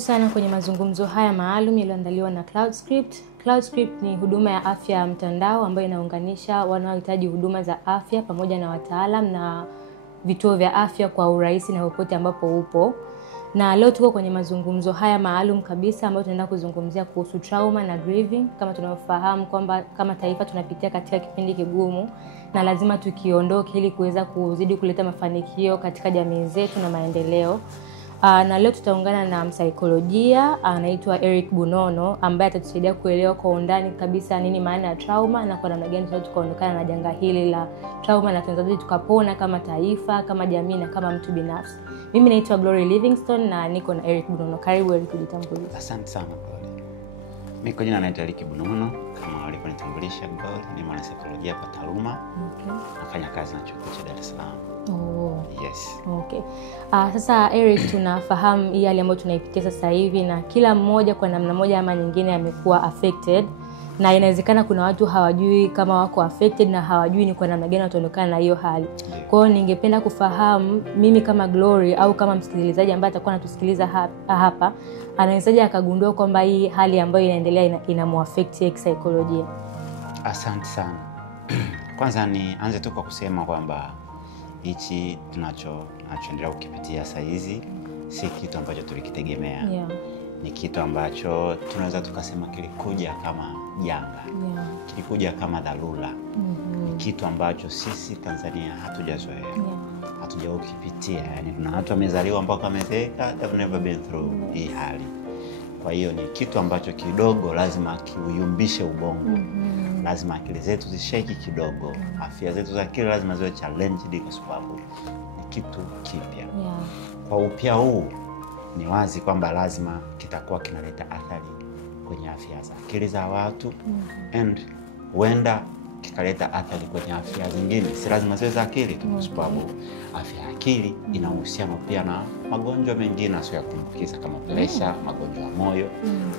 sana kwenye mazungumzo haya maalum yaliyoandaliwa na CloudScript. CloudScript ni huduma ya afya ya mtandao ambayo inaunganisha wanaohitaji huduma za afya pamoja na wataalamu na vituo vya afya kwa urahisi na popote ambapo upo. Na leo tuko kwenye mazungumzo haya maalum kabisa ambayo tunaenda kuzungumzia kuhusu trauma na grieving. Kama tunavyofahamu kwamba kama taifa tunapitia katika kipindi kigumu na lazima tukiondoke ili kuweza kuzidi kuleta mafanikio katika jamii zetu na maendeleo. Na leo tutaungana na msaikolojia anaitwa Eric Bunono ambaye atatusaidia kuelewa kwa undani kabisa nini maana ya trauma na kwa namna gani tunaweza tukaondokana na janga hili la trauma na tunaweza tukapona kama taifa, kama jamii na kama mtu binafsi. Mimi naitwa Glory Livingstone na niko na Eric Bunono. Karibu Eric, kujitambulisha. Asante sana Glory. Mimi kwa jina naitwa Eric Bunono, kama walivyonitambulisha Glory, ni mwanasaikolojia kwa taaluma. Okay. Nafanya kazi na chuo cha Dar es Salaam. Oh. Yes. Okay. Sasa Eric, tunafahamu hii hali ambayo tunaipitia sasa hivi na kila mmoja kwa namna moja ama nyingine amekuwa affected, na inawezekana kuna watu hawajui kama wako affected na hawajui ni kwa namna gani wataondokana na hiyo hali. Yeah. Kwa hiyo ningependa kufahamu mimi kama Glory au kama msikilizaji ambaye atakuwa anatusikiliza hapa anawezaje akagundua kwamba hii hali ambayo inaendelea inamuaffect kisaikolojia? Asante sana. Kwanza nianze tu kwa kusema kwamba hichi tunachoendelea kukipitia sasa hizi si kitu ambacho tulikitegemea. Yeah. Ni kitu ambacho tunaweza tukasema kilikuja kama janga. Yeah. Kilikuja kama dharura. Ni kitu ambacho sisi Tanzania hatujazoea. Yeah. Hatujawahi kukipitia. Yaani kuna watu wamezaliwa mpaka wamezeeka, they've never been through hii hali. Kwa hiyo ni kitu ambacho kidogo lazima kiuyumbishe ubongo. Lazima akili zetu zisheki kidogo. Afya zetu za akili lazima ziwe challenged kwa sababu ni kitu kipya. Yeah. Kwa upya huu ni wazi kwamba lazima kitakuwa kinaleta athari kwenye afya za akili za watu. And huenda kikaleta athari kwenye afya zingine. Si lazima ziwe za akili tu, kwa sababu afya ya akili ina uhusiano pia na magonjwa mengine yasiyo ya kuambukiza kama pressure, magonjwa ya moyo.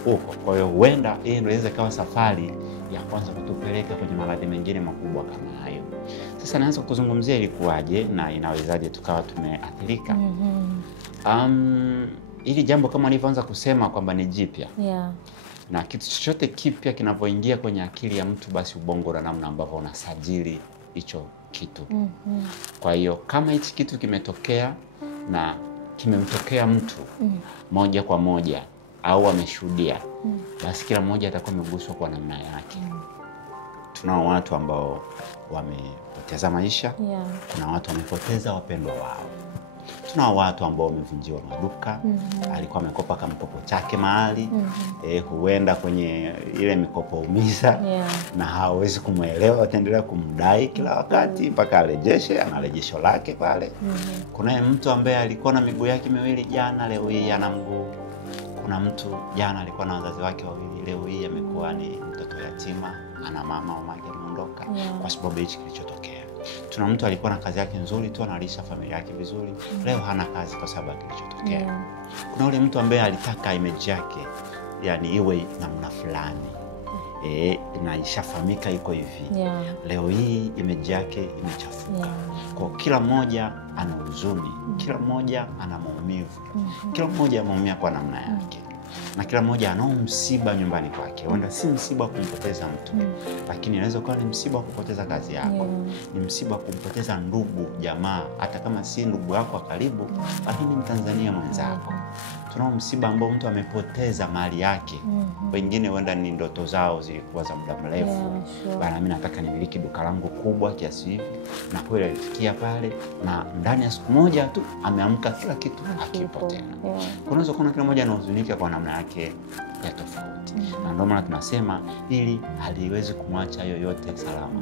Huko. Kwa hiyo huenda hii ndio inaweza kawa safari ya kwanza kutupeleka kwenye maradhi mengine makubwa kama hayo. Sasa naanza kuzungumzia ilikuwaje na inawezaje tukawa tumeathirika. Ili jambo kama nilivyoanza kusema kwamba ni jipya. Yeah. Na kitu chochote kipya kinavyoingia kwenye akili ya mtu, basi ubongo na namna ambavyo unasajili hicho kitu. Kwa hiyo kama hichi kitu kimetokea na kimemtokea mtu moja kwa moja au ameshuhudia, basi kila mmoja atakuwa ameguswa kwa namna yake. Tunao watu ambao wamepoteza maisha. Yeah. Kuna watu wamepoteza wapendwa wao. Tunao watu ambao wamevunjiwa maduka. Alikuwa amekopa kama mkopo chake mahali. Huenda kwenye ile mikopo umiza. Yeah. Na hawezi kumuelewa, ataendelea kumdai kila wakati mpaka arejeshe, ana rejesho lake pale. Kuna mtu ambaye alikuwa na miguu yake miwili jana, leo hii ana mguu. Kuna mtu jana alikuwa na wazazi wake wawili, leo hii amekuwa ni mtoto yatima, ana mama yake ameondoka. Yeah. Kwa sababu hichi kilichotokea. Tuna mtu alikuwa na kazi yake nzuri tu, analisha familia yake vizuri, leo hana kazi kwa sababu kilichotokea. Yeah. Kuna yule mtu ambaye alitaka image yake yani iwe namna fulani, na ishafahamika iko hivi. Yeah. Leo hii image yake imechafuka. Yeah. Kwa kila mmoja ana huzuni, kila mmoja ana maumivu, kila mmoja ameumia kwa namna yake. Na kila mmoja anao msiba nyumbani kwake. Wanda si msiba kumpoteza mtu, lakini inaweza kuwa ni msiba kupoteza kazi yako. Yeah. Ni msiba kumpoteza ndugu, jamaa, hata kama si ndugu yako wa karibu, lakini Mtanzania mwenzako. Tunao msiba ambao mtu amepoteza mali yake. Wengine wenda ni ndoto zao zilikuwa za muda mrefu. Yeah, sure. Bana, mimi nataka nimiliki duka langu kubwa kiasi hivi, na kweli alifikia pale na ndani ya siku moja tu ameamka kila kitu akipo tena. Yeah. Kunaweza kuona kila mmoja anahuzunika kwa namna yake ya tofauti. Na ndio maana tunasema ili haliwezi kumwacha yoyote salama.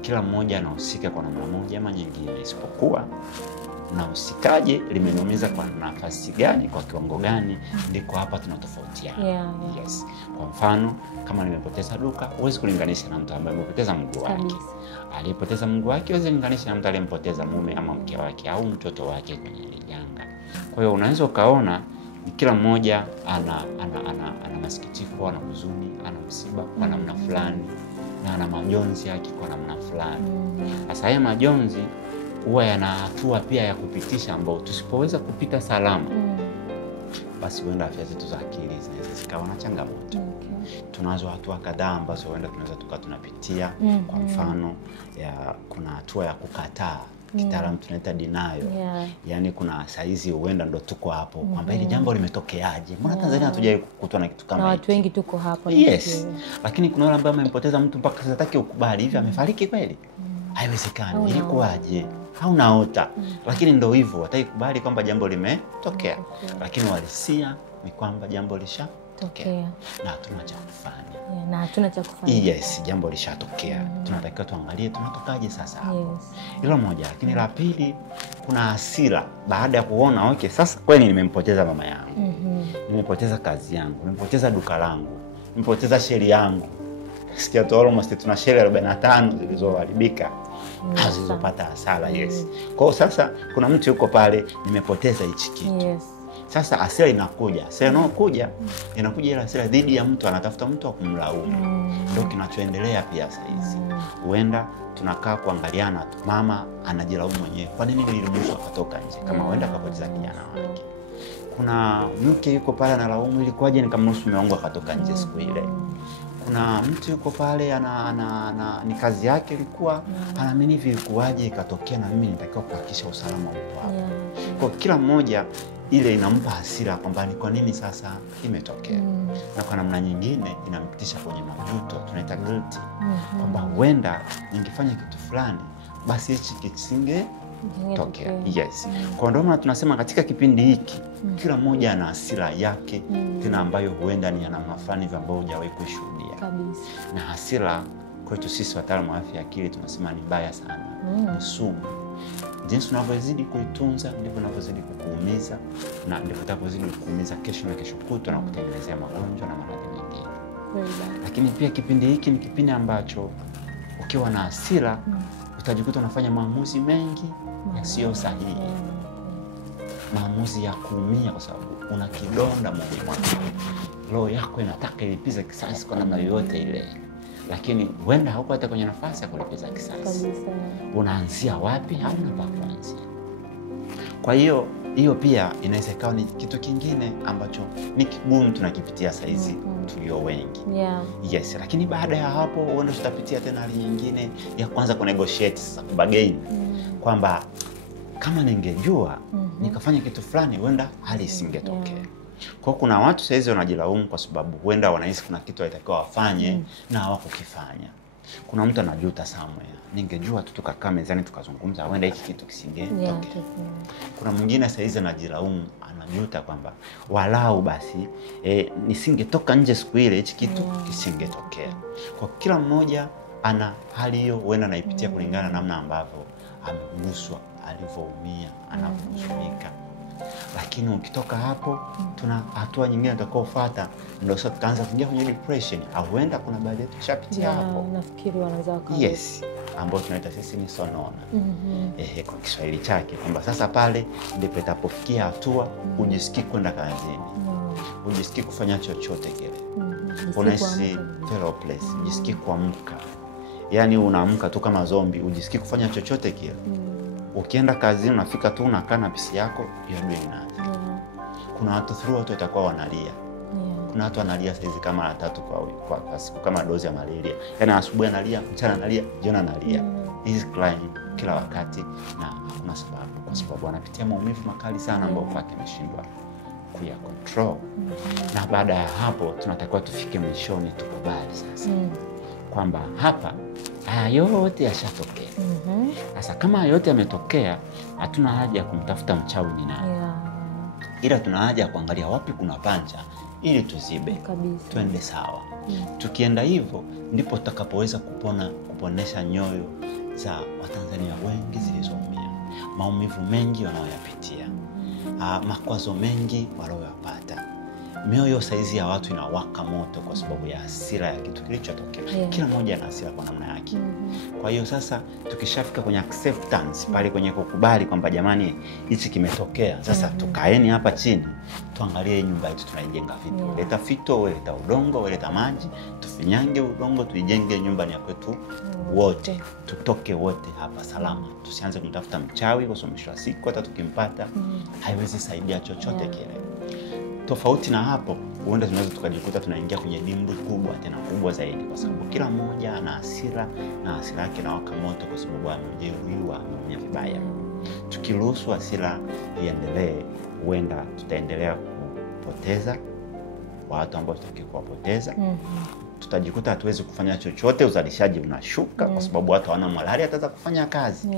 Kila mmoja anahusika kwa namna moja ama nyingine, isipokuwa na usikaje limeniumiza kwa nafasi gani, kwa kiwango gani, ndiko hapa tunatofautiana. Yeah. Yes. Kwa mfano kama nimepoteza duka, huwezi kulinganisha na mtu ambaye amepoteza mguu wake. Aliyepoteza mguu wake huwezi kulinganisha na mtu aliyempoteza mume ama mke wake au mtoto wake kwenye janga. Kwa hiyo unaweza ukaona kila mmoja ana masikitiko, ana huzuni, ana msiba kwa namna fulani, na ana majonzi yake kwa namna fulani. Sasa haya majonzi huwa yana hatua pia ya kupitisha ambao tusipoweza kupita salama basi huenda afya zetu za akili zinaweza zikawa na changamoto. Tunazo hatua kadhaa ambazo huenda tunaweza tunapitia. Kwa mfano kuna hatua ya kukataa, kitaalamu tunaita denial. Yaani kuna saizi huenda ndo tuko hapo kwamba hili jambo limetokeaje? Mbona Tanzania hatujai kukutwa na kitu kama hiki? Na watu wengi tuko hapo. Yes. Lakini kuna wale ambao wamempoteza mtu mpaka sasa hataki ukubali. Hivi amefariki kweli? Haiwezekani. Ilikuwaje? Haunaota. Lakini ndo hivyo, hataki kubali kwamba jambo limetokea. Lakini walisia ni kwamba jambo lishatokea. Na hatuna cha kufanya. Na hatuna cha kufanya. Yes, jambo lishatokea. Tunatakiwa tuangalie tunatokaje sasa hapo. Hilo moja. Lakini la pili, kuna hasira baada ya kuona okay, sasa kweli nimempoteza mama yangu. Nimepoteza kazi yangu, nimepoteza duka langu, nimepoteza share yangu. Sikia tu almost tuna share 45 zilizoharibika. Hazizopata hasara. Kwa sasa kuna mtu yuko pale, nimepoteza hichi kitu. Sasa hasira inakuja. Hasira inakuja ile hasira dhidi ya mtu, anatafuta mtu wa kumlaumu. Ndio kinachoendelea pia sasa hizi. Huenda tunakaa kuangaliana tu. Mama anajilaumu mwenyewe. Kwa nini niliruhusu akatoka nje? Kama huenda akapoteza kijana wake. Kuna mke yuko pale analaumu, ilikuwaje nikamruhusu mume wangu akatoka nje siku ile. Kuna mtu yuko pale ni kazi yake ilikuwa anaamini vilikuwaje ikatokea na mimi nitakiwa kuhakikisha usalama upo hapo. Kwa kila mmoja ile inampa hasira kwamba ni kwa nini sasa imetokea. Na kwa namna nyingine inampitisha kwenye majuto, tunaita guilt. Kwamba huenda ningefanya kitu fulani basi hichi kisinge tokea. Kwa ndio maana tunasema katika kipindi hiki kila mmoja ana hasira yake tena ambayo huenda ni ana mafani ambao hujawahi kushuhudia kabisa. Na hasira kwetu sisi wataalamu wa afya akili tunasema ni mbaya sana. Ni sumu. Jinsi unavyozidi kuitunza ndivyo unavyozidi kukuumiza, na ndivyo utavyozidi kukuumiza kesho na kesho kutwa na kutengenezea magonjwa na maradhi mengine. Lakini pia kipindi hiki ni kipindi ambacho ukiwa na hasira utajikuta unafanya maamuzi mengi yasiyo sahihi. Maamuzi ya kuumia kwa sababu una kidonda moyoni mwako. Roho yako inataka ilipize kisasi kwa namna yoyote ile. Lakini huenda hauko hata kwenye nafasi ya kulipiza kisasi. Unaanzia wapi? Hauna pa kuanzia. Kwa hiyo pia inaweza ikawa ni kitu kingine ambacho ni kigumu tunakipitia saizi tulio wengi. Lakini baada ya hapo huenda tutapitia tena hali nyingine ya kwanza ku negotiate sasa, kubagain. Kwamba kama ningejua nikafanya kitu fulani huenda hali isingetokea. Kwa kuna watu saizi wanajilaumu kwa sababu huenda wanahisi kuna kitu walitakiwa wafanye na hawakukifanya. Kuna mtu anajuta somewhere, ningejua tu tukakaa mezani tukazungumza huenda hiki kitu kisingetokea. Kuna mwingine saizi anajilaumu, anajuta kwamba walau basi nisingetoka nje siku ile hiki kitu kisingetokea. Kwa kila mmoja ana hali hiyo huenda anaipitia kulingana na namna ambavyo ameguswa, alivyoumia, anavyohuzunika. Lakini ukitoka hapo tuna hatua nyingine tutakayofuata, ndio sasa tutaanza kuingia kwenye depression. Au huenda kuna baadhi yetu tushapitia hapo. Nafikiri wanaweza wakawa. Ambao tunaita sisi ni sonona. Kwa Kiswahili chake kwamba sasa pale ndipo itapofikia hatua ujisikii kwenda kazini. Ujisikii kufanya chochote kile. Unaishi helpless, ujisikii kuamka. Yaani unaamka tu kama zombie, ujisikii kufanya chochote kile. Ukienda kazini unafika tu unakaa na pisi yako you're doing nothing. Kuna watu throughout watakuwa wanalia. Kuna watu wanalia saizi kama 3 kwa siku kama dozi ya malaria. Yaani asubuhi analia, mchana analia, jioni analia. He's crying kila wakati na hakuna sababu, kwa sababu anapitia maumivu makali sana ambayo kwake ameshindwa kuya control. Na baada ya hapo tunatakiwa tufike mwishoni, tukubali sasa kwamba hapa haya yote yashatokea. Sasa kama yote yametokea, hatuna haja ya kumtafuta mchawi ni nani. Ila tuna haja ya kuangalia wapi kuna panja ili tuzibe kabisa, twende sawa. Tukienda hivyo ndipo tutakapoweza kuponesha nyoyo za Watanzania wengi zilizoumia, maumivu mengi wanayoyapitia, makwazo mengi walioyapata. Mioyo saizi ya watu inawaka moto kwa sababu ya hasira ya kitu kilichotokea. Kila mmoja ana hasira kwa namna yake. Kwa hiyo sasa tukishafika kwenye acceptance, pale kwenye kukubali kwamba jamani hichi kimetokea, sasa tukaeni hapa chini tuangalie nyumba yetu tunaijenga vipi. Leta fito, leta udongo, leta maji, tufinyange udongo, tuijenge nyumba ya kwetu wote. Tutoke wote hapa salama. Tusianze kumtafuta mchawi kwa sababu mwisho wa siku hata tukimpata haiwezi saidia chochote kile. tofauti na hapo, huenda tunaweza tukajikuta tunaingia kwenye dimbwi kubwa, tena kubwa zaidi, kwa sababu kila mmoja ana hasira na hasira yake inawaka moto kwa sababu amejeruhiwa, ameumia vibaya. Tukiruhusu hasira iendelee, huenda tutaendelea kupoteza watu ambao tutaki kuwapoteza. Tutajikuta hatuwezi kufanya chochote, uzalishaji unashuka kwa sababu watu hawana morali hata kufanya kazi.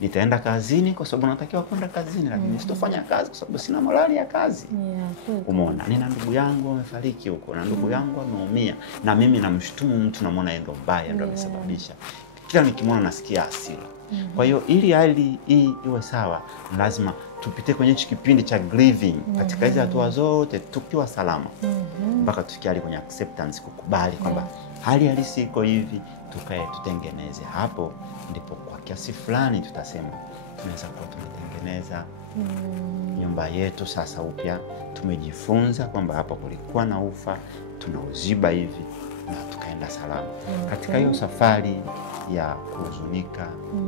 Nitaenda kazini kwa sababu natakiwa kwenda kazini, lakini sitofanya kazi kwa sababu sina morali ya kazi. Umeona, nina ndugu yangu amefariki huko na ndugu yangu ameumia, na mimi namshutumu mtu, namuona yeye ndo mbaya, ndo amesababisha. Kila nikimwona nasikia hasira. Kwa hiyo ili hali hii iwe sawa, lazima tupite kwenye kipindi cha grieving katika hizo hatua zote tukiwa salama. Mpaka tufikie kwenye acceptance, kukubali kwamba hali halisi iko hivi, tukae tutengeneze. Hapo ndipo kwa kiasi fulani tutasema tunaweza kuwa tumetengeneza nyumba yetu sasa upya. Tumejifunza kwamba hapa kulikuwa na ufa, tunauziba hivi na tukaenda salama. Katika hiyo safari ya kuhuzunika,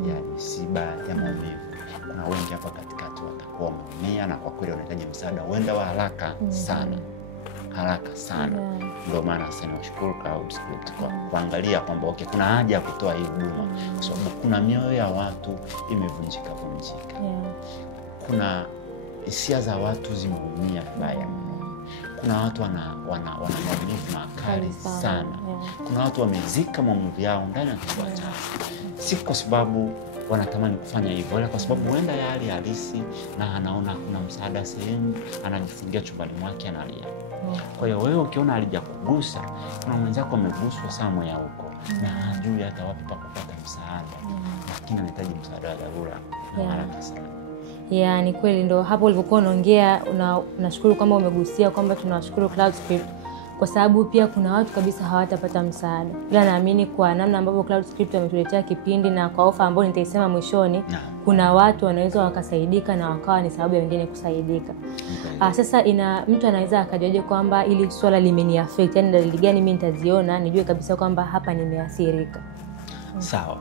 ya misiba, ya maumivu, kuna wengi hapa katikati watakuwa wameumia na kwa kweli wanahitaji msaada, huenda wa haraka sana. Haraka sana. Ndio maana sasa nashukuru CloudScript kwa kuangalia kwamba okay, kuna haja ya kutoa hii huduma kwa sababu kuna mioyo ya watu imevunjika. Kuna hisia za watu zimeumia vibaya. Kuna watu wana maumivu makali sana. Kuna watu wamezika maumivu yao ndani ya kifua chao. Si kwa sababu wanatamani kufanya hivyo, ila kwa sababu huenda ya hali halisi na anaona kuna msaada sehemu, anajifungia chumbani mwake analia. Kwa hiyo wewe ukiona alijakugusa, kuna mwenzako ameguswa somewhere huko na hajui hata wapi pa kupata msaada, lakini anahitaji msaada wa dharura na haraka sana. Ni kweli, ndo hapo ulipokuwa unaongea, nashukuru kwamba umegusia kwamba tunashukuru CloudScript kwa sababu pia kuna watu kabisa hawatapata msaada. Ila naamini kwa namna ambavyo CloudScript wametuletea kipindi na kwa ofa ambayo nitaisema mwishoni, kuna watu wanaweza wakasaidika na wakawa ni sababu ya wengine kusaidika. Sasa mtu anaweza akajaje kwamba ili swala limeniaffect, yani dalili gani mimi nitaziona nijue kabisa kwamba hapa nimeathirika? Sawa.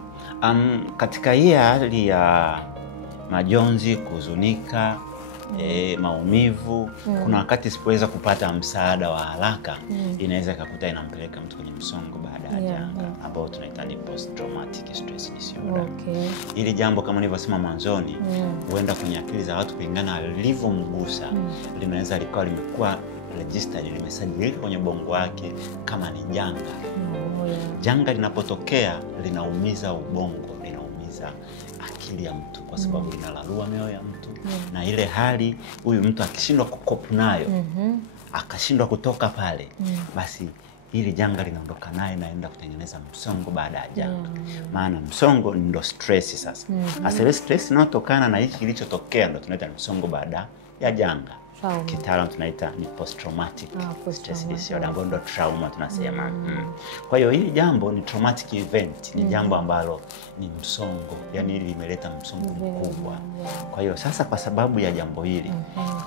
Katika hii hali ya majonzi, kuhuzunika, maumivu, kuna wakati sipoweza kupata msaada wa haraka, inaweza kukuta inampeleka mtu kwenye msongo baada ya janga ambao tunaita ni post traumatic stress disorder. Hili jambo kama nilivyosema mwanzoni, huenda kwenye akili za watu kulingana na lilivyomgusa, linaweza likawa limekuwa registered, limesajilika kwenye bongo wake kama ni janga. Janga linapotokea linaumiza ubongo, linaumiza akili ya mtu kwa sababu linalalua mioyo ya mtu. Na ile hali huyu mtu akishindwa kukopa nayo, akashindwa kutoka pale, basi ili janga linaondoka naye naenda kutengeneza msongo baada ya janga. Maana msongo ndio stress sasa. Asile stress inayotokana na hiki kilichotokea ndio tunaita msongo baada ya janga. Kitaalamu tunaita ni post traumatic stress disorder, ambayo ndio trauma tunasema. Kwa hiyo hili jambo ni traumatic event, ni jambo ambalo ni msongo, yani limeleta msongo mkubwa. Kwa hiyo sasa kwa sababu ya jambo hili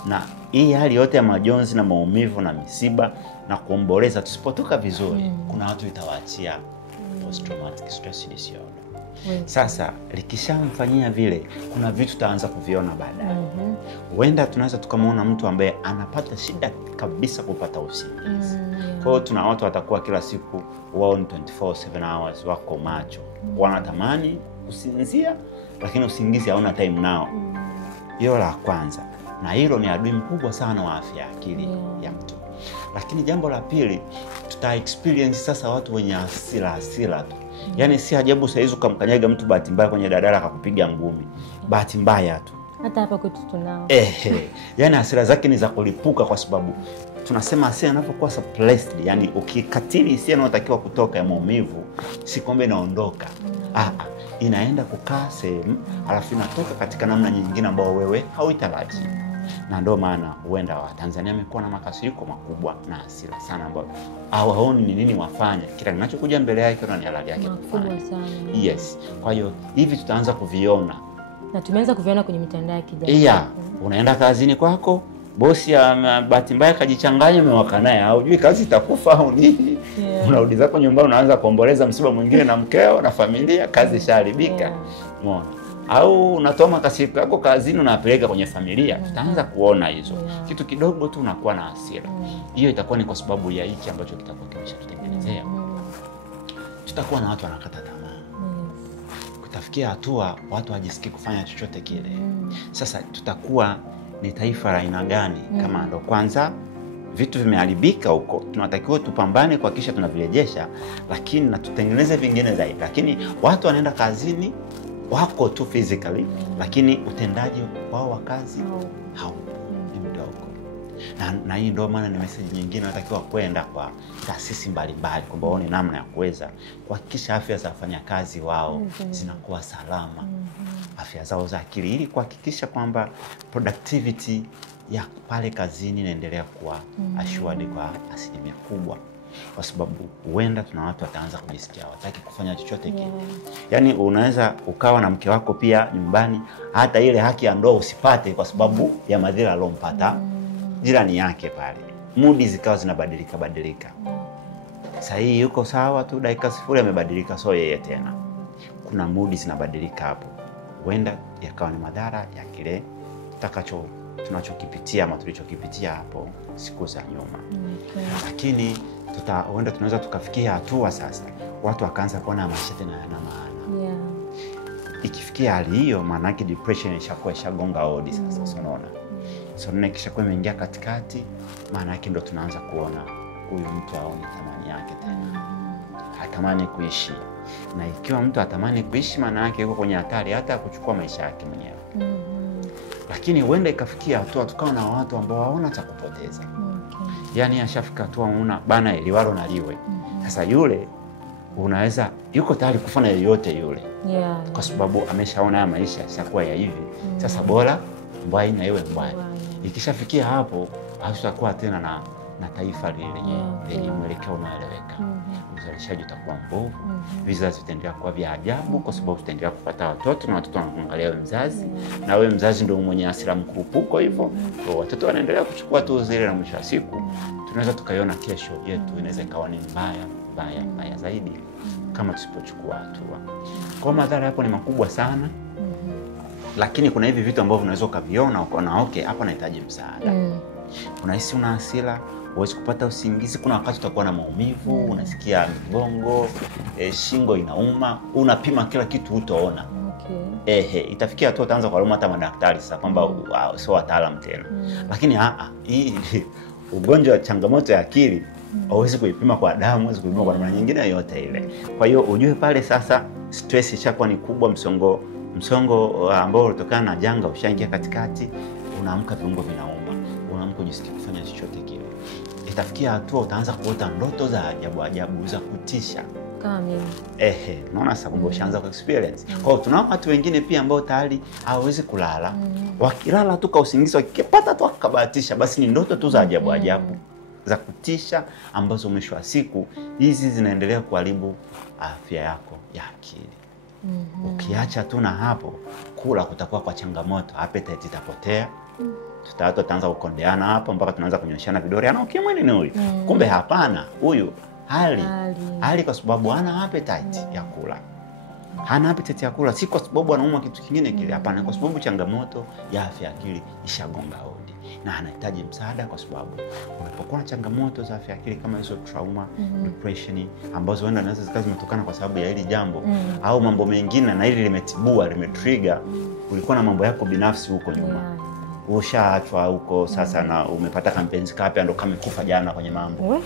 na hii hali yote ya majonzi na maumivu na misiba na kuomboleza, tusipotoka vizuri, kuna watu itawaachia post traumatic stress disorder. Sasa likishamfanyia vile, kuna vitu tutaanza kuviona baadaye. Huenda tunaweza tukamwona mtu ambaye anapata shida kabisa kupata usingizi. Kwa hiyo tuna watu watakuwa kila siku wao 24/7 hours wako macho. Wanatamani kusinzia lakini usingizi hauna time nao. Hilo la kwanza. Na hilo ni adui mkubwa sana wa afya ya akili ya mtu. Lakini jambo la pili, tuta experience sasa watu wenye hasira tu. Yani si ajabu saa hizo kumkanyaga mtu bahati mbaya kwenye dadala akakupiga ngumi. Bahati mbaya tu. Hata hapa kwetu tunao. Yani hasira zake ni za kulipuka kwa sababu tunasema hasira inapokuwa suppressed, yani ukikatili hisia inayotakiwa kutoka ya maumivu, si kwamba inaondoka. Inaenda kukaa sehemu alafu inatoka katika namna nyingine ambayo wewe hauitarajii. Na ndio maana huenda Watanzania wamekuwa na makasiriko makubwa na hasira sana ambayo hawaoni ni nini wafanye. Kila kinachokuja mbele yake ni halali yake kubwa sana. Kwa hiyo hivi tutaanza kuviona. Na tumeanza kuviona kwenye mitandao ya kijamii. Unaenda kazini kwako, bosi ya bahati mbaya kajichanganya umewaka naye, hujui kazi itakufa au nini. Unarudi zako nyumbani unaanza kuomboleza msiba mwingine na mkeo na familia, kazi ishaharibika. Umeona? au unatoa makasiriko yako kazini unapeleka kwenye familia, tutaanza kuona hizo. Kitu kidogo tu unakuwa na hasira. Hiyo itakuwa ni kwa sababu ya hiki ambacho kitakuwa kimeshatutengenezea. Tutakuwa na watu wanakata tamaa. Kutafikia hatua watu hajisikii kufanya chochote kile. Sasa tutakuwa ni taifa la aina gani? Kama ndo kwanza vitu vimeharibika huko, tunatakiwa tupambane kuhakikisha tunavirejesha, lakini na tutengeneze vingine zaidi. Lakini watu wanaenda kazini wako tu physically, lakini utendaji wao wa kazi ni mdogo. Na hii ndio maana ni message nyingine natakiwa kwenda kwa taasisi mbalimbali kwamba waone namna ya kuweza kuhakikisha afya za wafanyakazi wao zinakuwa salama, afya zao za akili, ili kuhakikisha kwamba productivity ya pale kazini inaendelea kuwa assured kwa asilimia kubwa. Kwa sababu huenda tuna watu wataanza kujisikia wataki kufanya chochote kile. Yaani unaweza ukawa na mke wako pia nyumbani, hata ile haki ya ndoa usipate kwa sababu ya madhira alompata jirani yake pale. Moodi zikawa zinabadilika. Sasa hii yuko sawa tu, dakika 0 amebadilika, so yeye tena. Kuna moodi zinabadilika hapo. Huenda yakawa ni madhara ya kile tunachokipitia ama tulichokipitia hapo siku za nyuma. Lakini huenda tunaweza tukafikia hatua sasa watu wakaanza kuona maisha tena yana maana. Ikifikia hali hiyo, maana yake depression ishagonga hodi sasa, unaona. So kishakuwa imeingia katikati, maana yake ndo tunaanza kuona huyu mtu aone thamani yake tena. Hatamani kuishi. Na ikiwa mtu hatamani kuishi, maana yake yuko kwenye hatari hata kuchukua maisha yake mwenyewe. Lakini huenda ikafikia hatua tukawa na watu ambao hawana cha kupoteza. Yaani ashafika hatua unaona bana liwalo na liwe. Sasa yule unaweza yuko tayari kufanya yoyote yule. Kwa sababu ameshaona haya maisha yashakuwa ya hivi. Sasa bora mbaya na iwe mbaya. Ikishafikia hapo hatutakuwa tena na taifa lenye mwelekeo unaeleweka. Uzalishaji utakuwa mbovu. Vizazi vitaendelea kuwa vya ajabu kwa sababu tutaendelea kupata watoto na watoto wanaangalia wewe mzazi, na wewe mzazi ndio mwenye hasira mkupuko hivyo. Kwa watoto wanaendelea kuchukua tu zile, na mwisho wa siku tunaweza tukaiona kesho yetu inaweza ikawa ni mbaya zaidi kama tusipochukua hatua. Kwa madhara hapo ni makubwa sana. Lakini kuna hivi vitu ambavyo unaweza ukaviona ukaona okay, hapa nahitaji msaada. Unahisi una hasira, huwezi kupata usingizi, kuna wakati utakuwa na maumivu, unasikia mgongo, shingo inauma, unapima kila kitu utaona. Itafikia hatua utaanza kualuma hata madaktari sasa kwamba sio wataalamu tena. Lakini hii ugonjwa wa changamoto ya akili hauwezi kuipima kwa damu, huwezi kuipima kwa namna nyingine yoyote ile. Kwa hiyo ujue pale sasa stress ishakuwa ni kubwa, msongo ambao unatokana na janga ushaingia katikati, unaamka viungo vinauma, unaamka unajisikia kufanya chochote kile. Itafikia hatua utaanza kuota ndoto za ajabu za kutisha. Kama mimi. Unaona sasa kwamba ushaanza ku experience. Kwa hiyo tunao watu wengine pia ambao tayari hawawezi kulala. Wakilala tu kwa usingizi, wakipata tu akabahatisha, basi ni ndoto tu za ajabu za kutisha ambazo mwisho wa siku hizi zinaendelea kuharibu afya yako ya akili. Ukiacha tu na hapo, kula kutakuwa kwa changamoto, appetite itapotea. Tutaanza kukondeana hapa mpaka tunaanza kunyoshana vidole, ana ukimwi nini huyu? Kumbe hapana, huyu hali kwa sababu hana appetite ya kula. Hana appetite ya kula si kwa sababu anaumwa kitu kingine kile, hapana, kwa sababu changamoto ya afya ya akili ishagonga hodi na anahitaji msaada. Kwa sababu unapokuwa na changamoto za afya ya akili kama hizo trauma, depression ambazo huenda naweza zikawa zimetokana kwa sababu ya hili jambo au mambo mengine, na hili limetrigger, ulikuwa na mambo yako binafsi huko nyuma. Ushaachwa huko sasa na umepata kampenzi kapya ndo kama kufa jana kwenye mambo.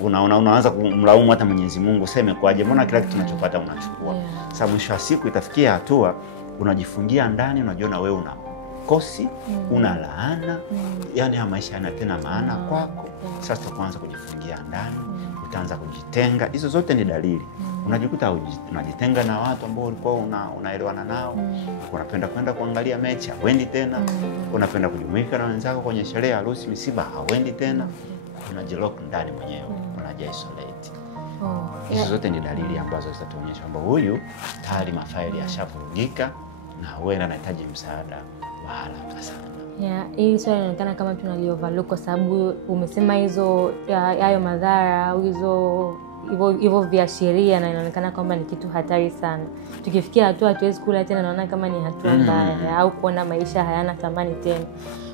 Unaanza kumlaumu hata Mwenyezi Mungu, sema kwaje, mbona kila kitu tunachopata unachukua. Sasa mwisho wa siku itafikia hatua unajifungia ndani, unajiona wewe una kosi, una laana, yani maisha yana tena maana kwako. Sasa utaanza kujifungia ndani, utaanza kujitenga. Hizo zote ni dalili. Unajikuta unajitenga na watu ambao ulikuwa unaelewana nao. Unapenda kwenda kuangalia mechi, hawendi tena. Unapenda kujumuika na wenzako kwenye sherehe, harusi, misiba, hawendi tena. Unajilock ndani mwenyewe, unajiisolate. Hizo zote ni dalili ambazo zitatuonyesha kwamba huyu tayari mafaili yashavurugika na huenda anahitaji msaada wa haraka sana. Hii swali inaonekana kama tunalioverlook kwa sababu umesema hizo hayo madhara au hizo hivyo viashiria na inaonekana kwamba ni kitu hatari sana. Tukifikia hatua hatuwezi kula tena, naona kama ni hatua mbaya au kuona maisha hayana thamani tena.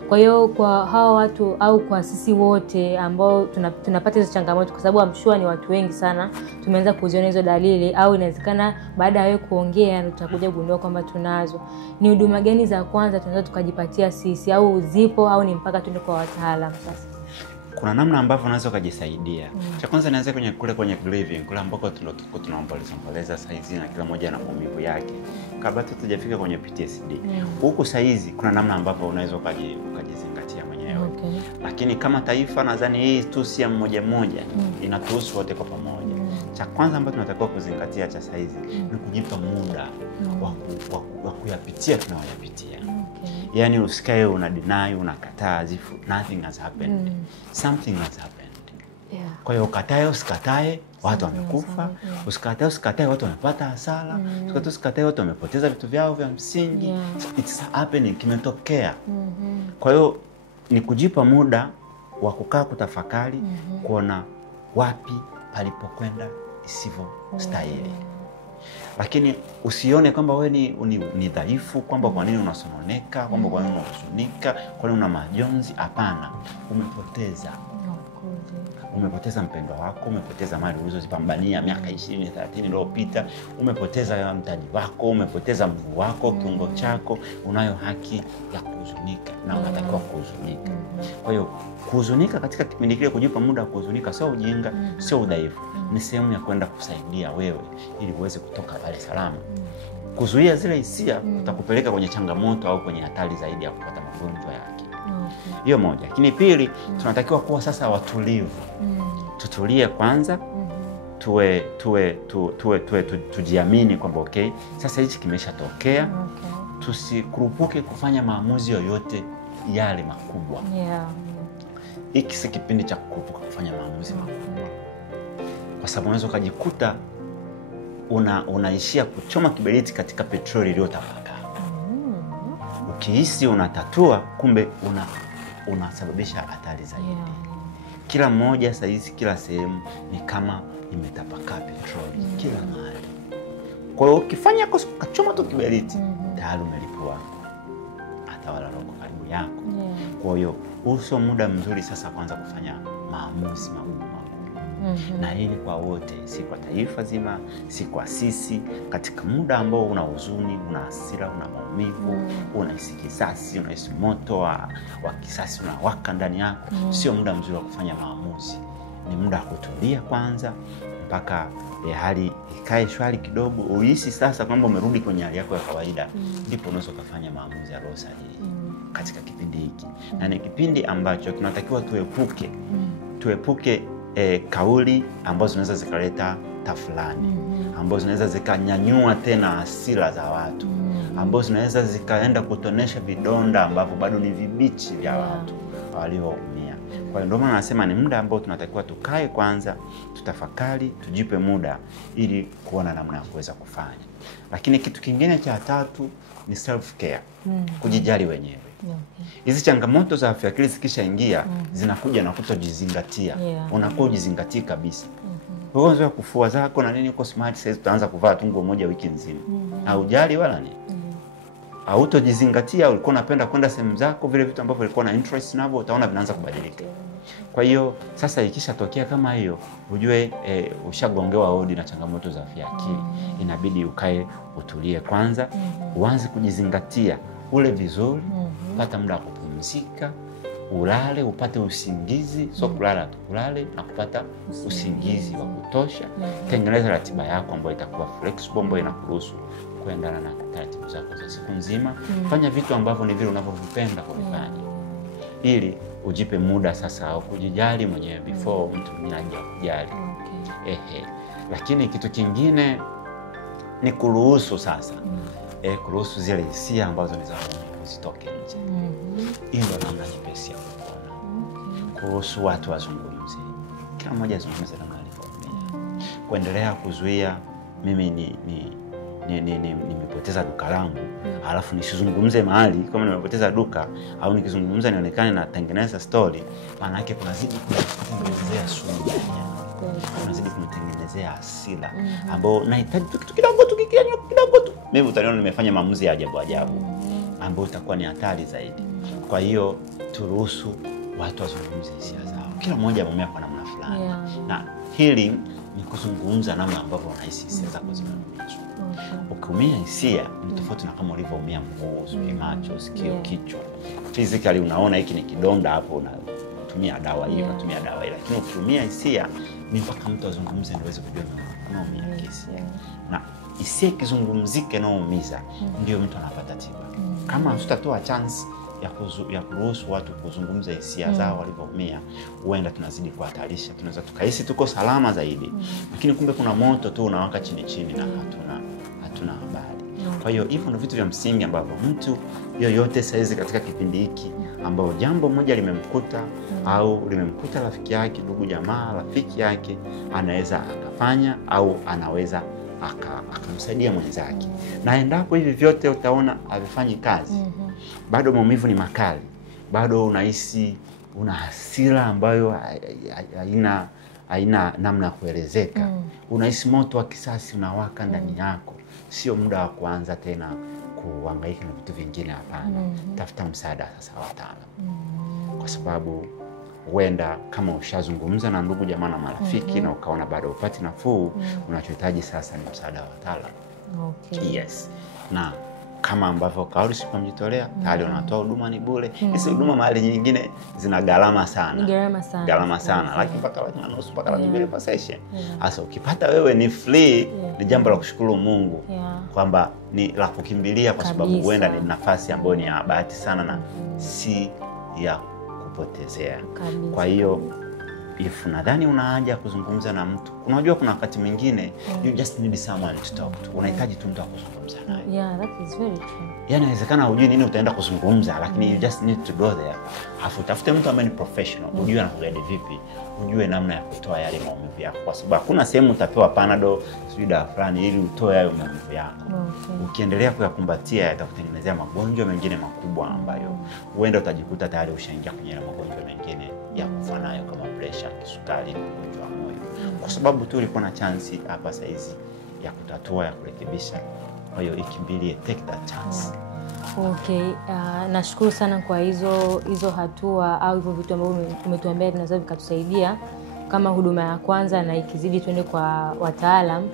Kwa hiyo kwa hawa watu au kwa sisi wote ambao tunapata hizo changamoto, kwa sababu amshua ni watu wengi sana tumeanza kuziona hizo dalili, au inawezekana baada ya wewe kuongea tutakuja kugundua kwamba tunazo. Ni huduma gani za kwanza tunaweza tukajipatia sisi, au zipo au ni mpaka tuende kwa wataalamu sasa? Kuna namna ambavyo unaweza kujisaidia. Cha kwanza nianze kwenye grieving, kule ambako tunaomboleza saizi na kila mmoja na maumivu yake. Kabla tujafika kwenye PTSD. Huku saizi kuna namna ambavyo unaweza ukajizingatia mwenyewe. Okay. Lakini kama taifa nadhani hii tu si mmoja mmoja, inatuhusu wote kwa pamoja. Cha kwanza ambacho tunatakiwa kuzingatia cha saizi ni kujipa muda wa kuyapitia tunayoyapitia. Yani usikae una deny, unakataa as if nothing has happened. Something has happened. Yeah. Kwa hiyo usikatae watu wamekufa, usikatae watu wamepata hasara, usikatae watu wamepoteza vitu vyao vya msingi. Yeah. It's happening, kimetokea. Kwa hiyo ni kujipa muda wa kukaa kutafakari, kuona wapi palipokwenda isivyo stahili. Lakini usione kwamba wewe ni dhaifu, kwamba kwa nini unasononeka, kwamba kwa nini unahuzunika, kwa nini una majonzi. Hapana, umepoteza mpendwa wako, umepoteza mali ulizozipambania miaka 20 30 iliyopita, umepoteza mtaji wako, umepoteza mguu wako, kiungo chako. Unayo haki ya kuhuzunika na unatakiwa kuhuzunika. Kwa hiyo kuhuzunika katika kipindi kile, kujipa muda wa kuhuzunika sio ujinga, sio udhaifu, ni sehemu ya kwenda kusaidia wewe ili uweze kutoka pale salama. Kuzuia zile hisia kutakupeleka kwenye changamoto au kwenye hatari zaidi ya kupata magonjwa ya akili. Hiyo moja. Lakini pili, tunatakiwa kuwa sasa watulivu. Tutulie kwanza. Tujiamini kwamba okay, sasa hichi kimeshatokea. Tusikurupuke kufanya maamuzi yoyote yale makubwa. Hiki si kipindi cha kukurupuka kufanya maamuzi makubwa. Kwa sababu unaweza kujikuta unaishia kuchoma kiberiti katika petroli iliyotapakaa. Ukihisi unatatua, kumbe unasababisha hatari zaidi. Kila mmoja saizi, kila sehemu ni kama imetapakaa petroli kila mahali. Kwa hiyo ukifanya kosa ukachoma tu kiberiti, tayari umelipua hata wala roho karibu yako. Kwa hiyo sio muda mzuri sasa kwanza kufanya maamuzi magumu. Na hili kwa wote, si kwa taifa zima, si kwa sisi. Katika muda ambao una huzuni, una hasira, una maumivu, unahisi kisasi, unahisi moto wa kisasi unawaka ndani yako, sio muda mzuri wa kufanya maamuzi. Ni muda wa kutulia kwanza mpaka hali ikae shwari kidogo, uhisi sasa kwamba umerudi kwenye hali yako ya kawaida, ndipo unaweza kufanya maamuzi ya roho sahihi katika kipindi hiki. Na ni kipindi ambacho tunatakiwa tuepuke kauli ambazo zinaweza zikaleta tafulani, ambazo zinaweza zikanyanyua tena hasira za watu, ambazo zinaweza zikaenda kutonesha vidonda ambavyo bado ni vibichi vya watu walioumia. Kwa hiyo ndio maana nasema ni muda ambao tunatakiwa tukae kwanza, tutafakari, tujipe muda ili kuona namna ya kuweza kufanya. Lakini kitu kingine cha tatu ni self care, kujijali wenyewe. Hizi changamoto za afya akili zikishaingia, zinakuja na kutojizingatia. Unakuwa ujizingatii kabisa. Wewe unaweza kufua zako na nini, uko smart, sasa utaanza kuvaa tungo moja wiki nzima. Haujali wala nini. Hautojizingatia, ulikuwa unapenda kwenda sehemu zako, vile vitu ambavyo ulikuwa na interest navyo utaona vinaanza kubadilika. Kwa hiyo sasa ikishatokea kama hiyo, ujue ushagongewa hodi na changamoto za afya akili. Inabidi ukae, utulie kwanza, uanze kujizingatia, ule vizuri, pata muda wa kupumzika, ulale, upate usingizi, sio kulala tu, ulale na kupata usingizi wa kutosha. Tengeneza ratiba yako ambayo itakuwa flexible, ambayo inakuruhusu kuendana na taratibu zako za siku nzima. Fanya vitu ambavyo ni vile unavyovipenda kufanya, ili ujipe muda sasa au kujijali mwenyewe before mtu mwingine aje kujali. Lakini kitu kingine ni kuruhusu sasa, kuruhusu zile hisia ambazo ni za maumivu zitoke nje. Hiyo ndio namna nyepesi ya kuona. Kuruhusu watu wazungumze, kila mmoja azungumze namna alivyoumia. Kuendelea kuzuia mimi nimepoteza duka langu, alafu nisizungumze mahali kama nimepoteza duka, au nikizungumza nionekane na tengeneza story, maana yake kunazidi kutengenezea sumu ndani yangu. unazidi kumtengenezea hasira ambao nahitaji kitu kidogo tu kidogo tu mimi utaniona nimefanya maamuzi ya ajabu ambao itakuwa ni hatari zaidi. Kwa hiyo turuhusu watu wazungumze hisia zao. Kila mmoja ameumia kwa namna fulani. Na hili ni kuzungumza namna ambavyo unahisi hisia zako zimeumizwa. Ukiumia hisia ni tofauti na kama ulivyoumia mguu, macho, sikio, kichwa. Physically unaona hiki ni kidonda hapo, unatumia dawa hii, unatumia dawa ile. Lakini ukiumia hisia ni mpaka mtu azungumze ndio uweze kujua unaumia hisia. Na hisia ikizungumzike na uumiza ndio mtu anapata tiba. Kama tutatoa chance ya kuruhusu watu kuzungumza hisia zao walivyoumia, huenda tunazidi kuhatarisha. Tunaweza tukahisi tuko salama zaidi, lakini kumbe kuna moto tu unawaka chini na hatuna habari. Kwa hiyo hivyo ndio vitu vya msingi ambavyo mtu yoyote saizi katika kipindi hiki ambao jambo moja limemkuta au limemkuta rafiki yake, ndugu jamaa, rafiki yake, anaweza akafanya au anaweza akamsaidia mwenzake. Na endapo hivi vyote utaona havifanyi kazi, bado maumivu ni makali, bado unahisi una hasira ambayo haina namna kuelezeka, unahisi moto wa kisasi unawaka ndani yako, sio muda wa kuanza tena kuhangaika na vitu vingine. Hapana, tafuta msaada sasa wa wataalamu, kwa sababu huenda kama ushazungumza na ndugu jamaa na marafiki na ukaona bado upati nafuu, unachohitaji sasa ni msaada wa wataalamu. Yes. Na kama ambavyo Kaori sipomjitolea, tayari wanatoa huduma ni bure. Hizi huduma mahali nyingine zina gharama sana. Gharama sana. Lakini mpaka nusu mpaka 2 per session. Sasa ukipata wewe ni free, ni jambo la kushukuru Mungu. Kwamba ni la kukimbilia, kwa sababu huenda ni nafasi ambayo ni ya bahati sana na si ya kupotezea. Kwa hiyo nadhani una haja kuzungumza na mtu. Unajua kuna wakati mwingine you just need someone to talk to. Unahitaji tu mtu akuzungumza naye. That is very true. Yaani inawezekana hujui nini utaenda kuzungumza, lakini you just need to go there. Tafute mtu ambaye ni professional, ujue anakuguide vipi, ujue namna ya kutoa yale maumivu yako, kwa sababu hakuna sehemu utapewa Panadol sio dawa fulani ili utoe hayo maumivu yako. Ukiendelea kuyakumbatia yatakutengenezea magonjwa mengine makubwa ambayo huenda utajikuta tayari ushaingia kwenye magonjwa mengine ya kufanayo kama pressure, kisukari, ugonjwa wa moyo. Kwa sababu tu ulikuwa na chance hapa saizi ya kutatua, ya kurekebisha. Kwa hiyo ikimbilie, take that chance. Nashukuru sana kwa hizo hatua au hivyo vitu ambavyo umetuambia vinaweza vikatusaidia kama huduma ya kwanza, na ikizidi twende kwa wataalamu.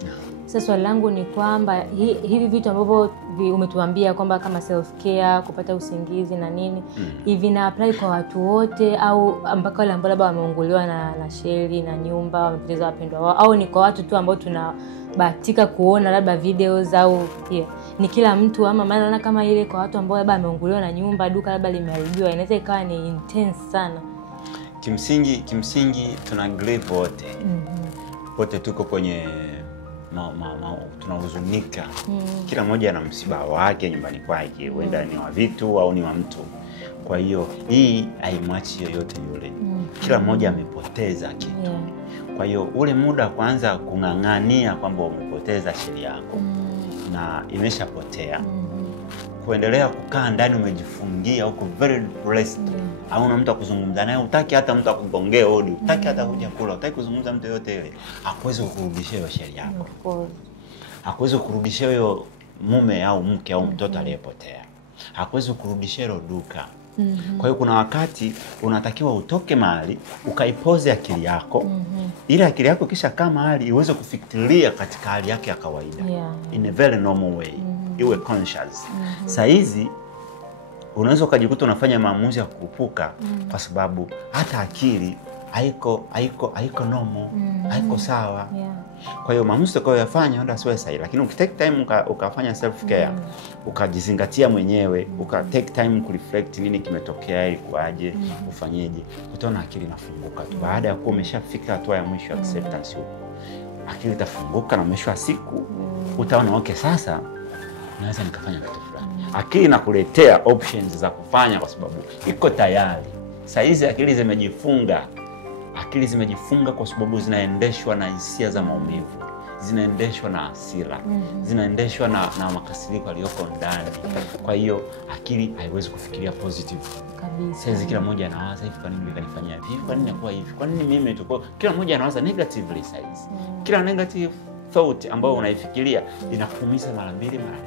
Sasa swali langu ni kwamba hivi vitu ambavyo umetuambia kwamba kama self care, kupata usingizi na nini, hivi na apply kwa watu wote au mpaka wale ambao labda wameunguliwa na sheli na nyumba, wamepoteza wapendwa wao, au ni kwa watu tu ambao tunabahatika kuona labda videos, au ni kila mtu? Ama maana naona kama ile kwa watu ambao labda wameunguliwa na nyumba, duka labda limeharibiwa, inaweza ikawa ni intense sana. Kimsingi tuna grieve wote. Wote tuko kwenye tunahuzunika. Kila mmoja ana msiba wake nyumbani kwake, huenda ni wa vitu au ni wa mtu. Kwa hiyo hii haimwachi yoyote yule. Kila mmoja amepoteza kitu. Kwa hiyo ule muda kwanza kung'ang'ania kwamba umepoteza shiri yako na imeshapotea, kuendelea kukaa ndani umejifungia huko very blessed, hauna mtu akuzungumza naye, hutaki hata mtu akugongee hodi, hutaki hata kuja kula, hutaki kuzungumza mtu yote ile, hakuwezi kukurudishia hiyo sheri yako. Hakuwezi kukurudishia hiyo mume au mke au mtoto aliyepotea. Hakuwezi kukurudishia hilo duka. Kwa hiyo kuna wakati unatakiwa utoke mahali, ukaipoze akili yako. Ile akili yako kisha kama mahali iweze kufikiria katika hali yake ya kawaida. In a very normal way. Iwe conscious. Saizi unaweza ukajikuta unafanya maamuzi ya kukupuka kwa sababu hata akili haiko normal, haiko sawa. Kwa hiyo maamuzi utakayoyafanya ndio sio sahihi, lakini ukitake time ukafanya self care, ukajizingatia mwenyewe, ukatake time kureflect nini kimetokea, ilikuaje, ufanyeje, utaona akili inafunguka tu. Baada ya kuwa umeshafika hatua ya mwisho ya acceptance huko, akili itafunguka na mwisho wa siku utaona okay, sasa naweza nikafanya kitu fulani. Akili inakuletea options za kufanya kwa sababu iko tayari. Saizi akili zimejifunga. Akili zimejifunga kwa sababu zinaendeshwa na hisia za maumivu. zinaendeshwa na hasira, zinaendeshwa na makasiriko yaliyoko ndani. Kwa hiyo akili haiwezi kufikiria positive kabisa. Sasa kila mmoja anawaza hivi, kwa nini kanifanyia hivi, kwa nini nakuwa hivi, kwa nini mimi tuko, kila mmoja anawaza negatively sasa. Kila negative thought ambayo unaifikiria inakuumiza mara 2 mara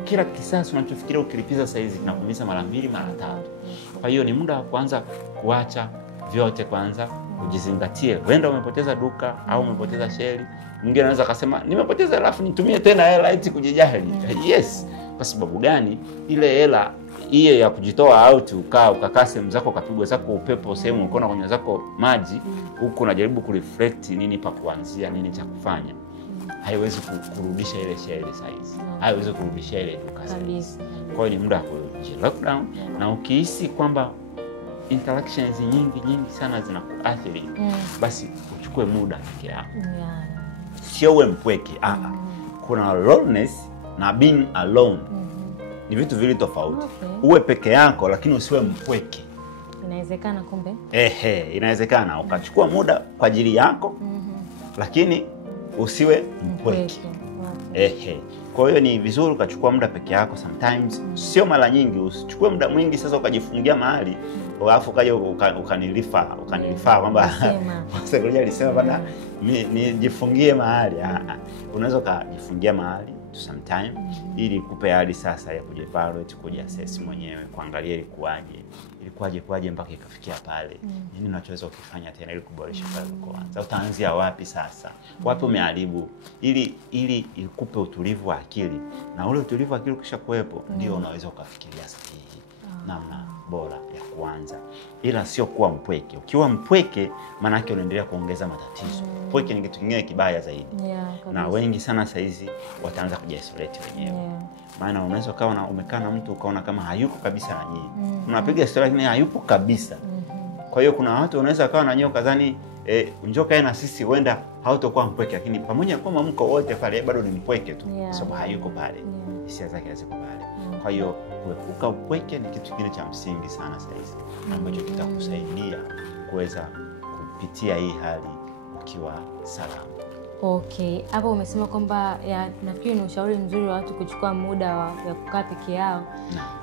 3. Kila kisasi unachofikiria ukilipiza saizi kinakuumiza mara 2 mara 3. Kwa hiyo ni muda wa kwanza kuacha vyote, kwanza ujizingatie. Wenda umepoteza duka au umepoteza sheli. Mwingine anaweza akasema nimepoteza alafu nitumie tena hela eti kujijali. Yes. Kwa sababu gani? Ile hela iye ya kujitoa out ukakaa sehemu zako ukapigwa zako upepo sehemu ukaona kwenye zako maji huko unajaribu kureflect nini pa kuanzia, nini cha kufanya. Haiwezi kurudisha ile share size. Haiwezi kurudisha ile duka kabisa. Kwa hiyo ni muda wa lockdown, na ukihisi kwamba interactions nyingi sana zinakuathiri, basi uchukue muda peke yako. Sio uwe mpweke. Kuna loneliness na being alone. Ni vitu vili tofauti. Uwe peke yako lakini usiwe mpweke. Inawezekana kumbe? Inawezekana ukachukua muda kwa ajili yako, lakini usiwe mpweke. Kwa hiyo ni vizuri ukachukua muda peke yako sometimes, sio mara nyingi. Usichukue muda mwingi sasa ukajifungia mahali alafu kaja ukanilifaa kwamba sasa alisema bana nijifungie mahali. Unaweza kujifungia mahali sometime ili kupe hali sasa ya kujevaluate, kujiassess mwenyewe, kuangalia ilikuwaje mpaka ikafikia pale. Nini unachoweza kufanya tena ili kuboresha pale ulipoanza? Utaanzia wapi sasa? Wapi umeharibu? Ili ikupe utulivu wa akili, na ule utulivu wa akili ukisha kuwepo ndio unaweza ukafikiria sahihi namna bora ya kuanza, ila sio kuwa mpweke. Ukiwa mpweke maana yake unaendelea kuongeza matatizo. Mpweke ni kitu kingine kibaya zaidi. Na wengi sana sasa hizi wataanza kujiisolate wenyewe. Maana unaweza kawa umekaa na mtu ukaona kama hayuko kabisa na nyinyi. Unapiga story lakini hayupo kabisa. Kwa hiyo kuna watu unaweza kawa na nyinyi kadhani njoo kae na sisi, huenda hautakuwa mpweke, lakini pamoja kwa mko wote pale bado ni mpweke tu sababu hayuko pale. Hisia zake haziko pale. Kwa hiyo kuepuka upweke ni kitu kingine cha msingi sana sasa hizi ambacho kitakusaidia kuweza kupitia hii hali ukiwa salama. Hapo umesema kwamba nafikiri ni ushauri mzuri wa watu kuchukua muda wa kukaa peke yao.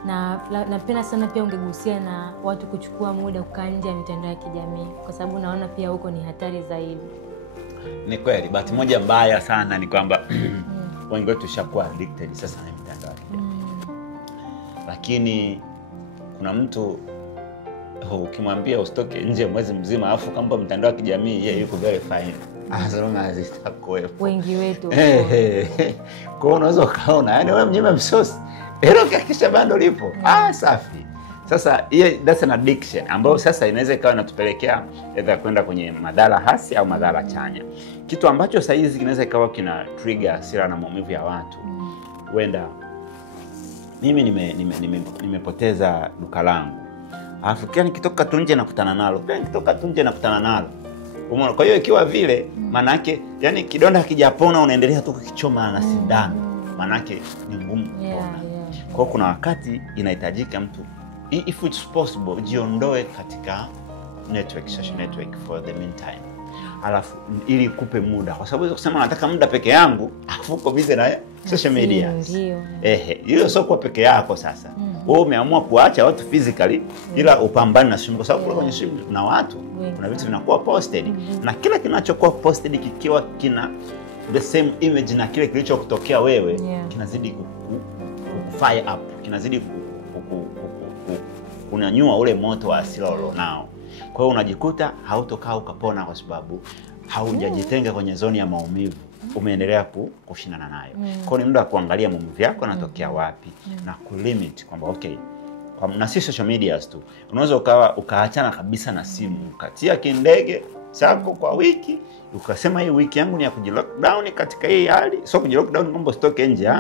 Na napenda sana pia ungegusia na watu kuchukua muda kukaa nje ya mitandao ya kijamii, kwa sababu naona pia huko ni hatari zaidi. Ni kweli, bahati moja mbaya sana ni kwamba wengi wetu tushakuwa addicted sasa na mitandao ya kijamii. Lakini kuna mtu ukimwambia usitoke nje mwezi mzima afu kamba mtandao wa kijamii yeye yuko very fine. Azaloma zitakuwepo wengi wetu. Kwa unaweza kaona yani wewe mnyima msosi kisha bando lipo. Safi. Sasa hiyo that's an addiction ambayo sasa inaweza ikawa inatupelekea either kwenda kwenye madhara hasi au madhara chanya. Kitu ambacho sasa hizi kinaweza ikawa kina trigger hasira na maumivu ya watu. Wenda mimi nimepoteza duka langu. Alafu kia nikitoka tu nje nakutana nalo. Pia nikitoka tu nje nakutana nalo. Umeona? Kwa hiyo ikiwa vile maana yake yani kidonda hakijapona unaendelea tu kukichoma na sindano. Maana yake ni ngumu kupona. Kwa hiyo kuna wakati inahitajika mtu, if it's possible, jiondoe katika social network for the meantime. Alafu ili kupe muda, kwa sababu kusema nataka muda peke yangu afu uko busy na social media. Hiyo sio kwa peke yako sasa. Wewe umeamua kuacha watu physically ila upambane na simu, kwa sababu kule kwenye simu kuna watu, kuna vitu vinakuwa posted na kila kinachokuwa posted kikiwa kina the same image na kile kilichokutokea wewe kinazidi fire up, kinazidi kunanyua ule moto wa hasira ulionao. Kwa hiyo unajikuta hautokaa ukapona kwa sababu haujajitenga kwenye zoni ya maumivu, umeendelea kushindana nayo. Kwa hiyo ni muda wa kuangalia maumivu yako yanatokea wapi na kulimit kwamba na si social media tu. Unaweza ukaachana kabisa na simu, ukatia kindege chako kwa wiki, ukasema hii wiki yangu ni ya kujilockdown katika hii hali. Sio kujilockdown kwamba usitoke nje.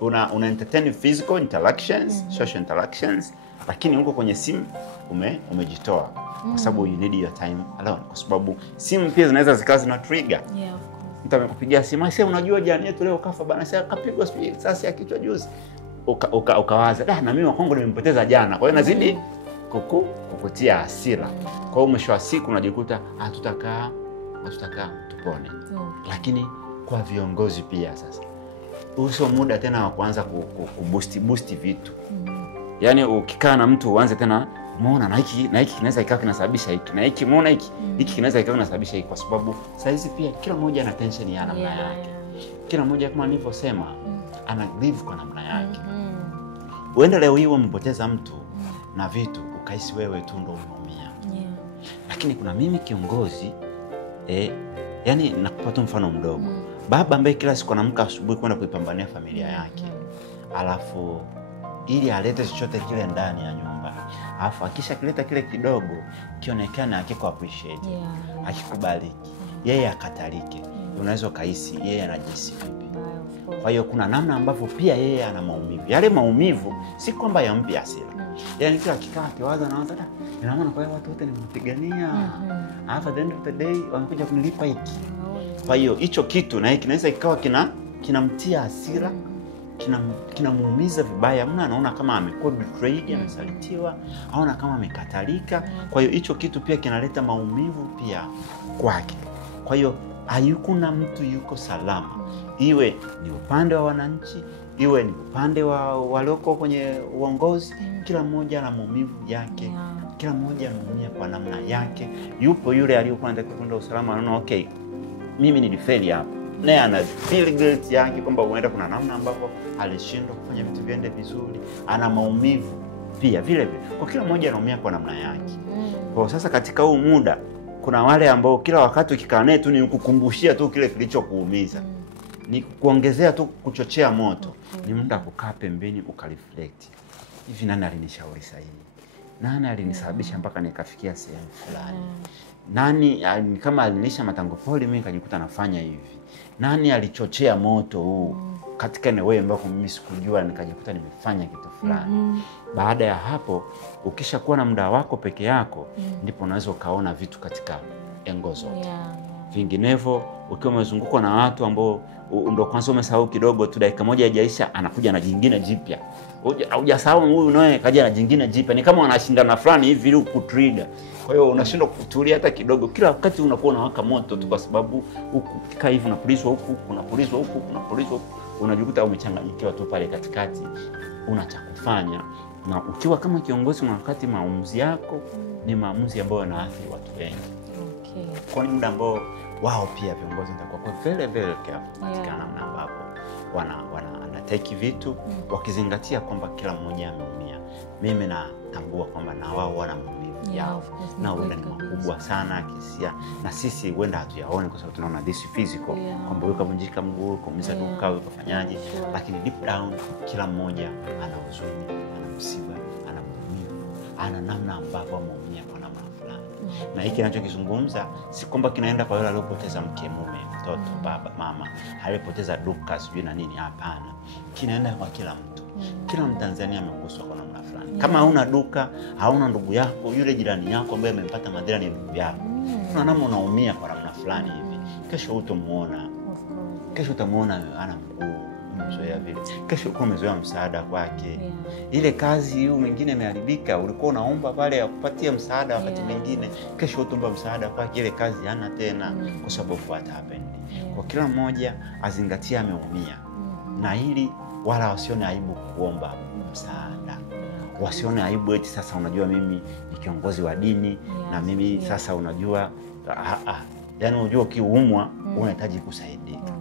Una entertain physical interactions, social interactions, lakini huko kwenye simu umejitoa kwa sababu you need your time alone, kwa sababu simu pia zinaweza zikawa zina trigger. Mtu amekupigia simu sasa, unajua jana yetu leo kafa bana, sasa kapigwa sasa ya kichwa juzi, ukawaza na mimi wakongo nimempoteza jana, kwa hiyo nazidi kukutia hasira. Kwa hiyo mwisho wa siku unajikuta hatutakaa tupone. Lakini kwa viongozi pia sasa. Uso muda tena wa kuanza boost vitu. Yaani ukikaa na mtu uanze tena muona na hiki kinaweza ikawa kinasababisha hiki na hiki, muona hiki kinaweza ikawa kinasababisha hiki, kwa sababu saizi pia kila mmoja ana tension ya namna yake. Kila mmoja kama nilivyosema ana live kwa namna yake. Uende leo hii umepoteza mtu na vitu ukahisi wewe tu ndo umeumia. Lakini kuna mimi kiongozi yani nakupa tu mfano mdogo. Baba ambaye kila siku anaamka asubuhi kwenda kuipambania familia yake. Alafu ili alete chochote kile ndani ya nyumba. Alafu akisha kileta kile kidogo kionekane akiko appreciate. Akikubaliki. Yeye akatalike. Unaweza kahisi yeye anajisi vipi. Kwa hiyo kuna namna ambavyo pia yeye ana maumivu. Yale maumivu si kwamba yampi hasira. Yaani kila kikaa kiwaza na waza ina maana kwa hiyo watu wote nimepigania. Alafu at the end of the day wamekuja kunilipa hiki. Kwa hiyo hicho kitu na hiki kinaweza ikawa kinamtia hasira, kinamuumiza vibaya. Mna anaona kama amekuwa betrayed, amesalitiwa, aona kama amekatalika. Kwa hiyo hicho kitu pia kinaleta maumivu pia kwake. Kwa hiyo hayukuna mtu yuko salama. Iwe ni upande wa wananchi, iwe ni upande wa walioko kwenye uongozi, kila mmoja ana maumivu yake. Kila mmoja anaumia kwa namna yake. Yupo yule aliyokuwa anataka kwenda usalama, anaona okay, mimi nilifeli hapa. Naye ana feel guilt yake kwamba huenda kuna namna ambapo alishindwa kufanya vitu viende vizuri. Ana maumivu pia vile vile. Kwa kila mmoja anaumia kwa namna yake. Kwa sasa katika huu muda kuna wale ambao kila wakati ukikaa naye tu ni kukumbushia tu kile kilichokuumiza. Ni kuongezea tu kuchochea moto. Ni muda kukaa pembeni ukareflect. Hivi nani alinishauri sahihi? Nani alinisababisha mpaka nikafikia sehemu fulani? Nani kama alinisha matango poli mimi nikajikuta nafanya hivi? Nani alichochea moto huu katika eneo ambako mimi sikujua nikajikuta nimefanya kitu fulani? Baada ya hapo ukishakuwa na muda wako peke yako ndipo unaweza ukaona vitu katika engo zote. Vinginevyo ukiwa umezungukwa na watu ambao ndio kwanza umesahau kidogo tu, dakika moja haijaisha anakuja na jingine jipya. Hujasahau huyu naye kaja na jingine jipya. Ni kama wanashindana fulani hivi ili kutrigger. Kwa hiyo unashindwa kutulia hata kidogo. Kila wakati unakuwa unawaka moto tu kwa sababu huku kika hivi unapulizwa huku, unapulizwa huku, unapulizwa huku. Unajikuta umechanganyikiwa tu pale katikati. Una cha kufanya. Na ukiwa kama kiongozi na wakati maamuzi yako ni maamuzi ambayo yanaathiri watu wengi. Kwa muda ambao wao pia viongozi watakuwa very very careful katika namna ambapo wana undertake vitu wakizingatia kwamba kila mmoja ameumia. Mimi natambua kwamba na wao wana maumivu yao na huenda ni makubwa sana kisia, na sisi huenda hatuyaone kwa sababu tunaona this physical kwamba wewe kavunjika mguu, kuumiza duka, wewe kufanyaje, lakini deep down kila mmoja ana huzuni, ana msiba, ana maumivu, ana namna ambavyo ameumia kwa namna fulani. Na hiki ninachokizungumza si kwamba kinaenda kwa yule aliyopoteza mke, mume, mtoto, baba, mama, aliyepoteza duka sijui na nini, hapana. Kinaenda kwa kila mtu. Kila Mtanzania ameguswa kwa namna fulani. Kama hauna duka, hauna ndugu yako, yule jirani yako ambaye amepata madhara ni ndugu yako. Kuna namna unaumia kwa namna fulani hivi. Kesho utamuona. Kesho utamuona ana mguu, mzoea vile. Kesho uko umezoea msaada kwake. Ile kazi hiyo mwingine imeharibika, ulikuwa unaomba pale ya kupatia msaada wakati mwingine, kesho utomba msaada kwake, ile kazi hana tena kwa sababu what happened. Kwa kila mmoja azingatia ameumia. Na hili wala wasione aibu kuomba msaada. Wasione aibu eti sasa unajua mimi ni kiongozi wa dini na mimi sasa unajua yaani unajua ukiumwa unahitaji kusaidika.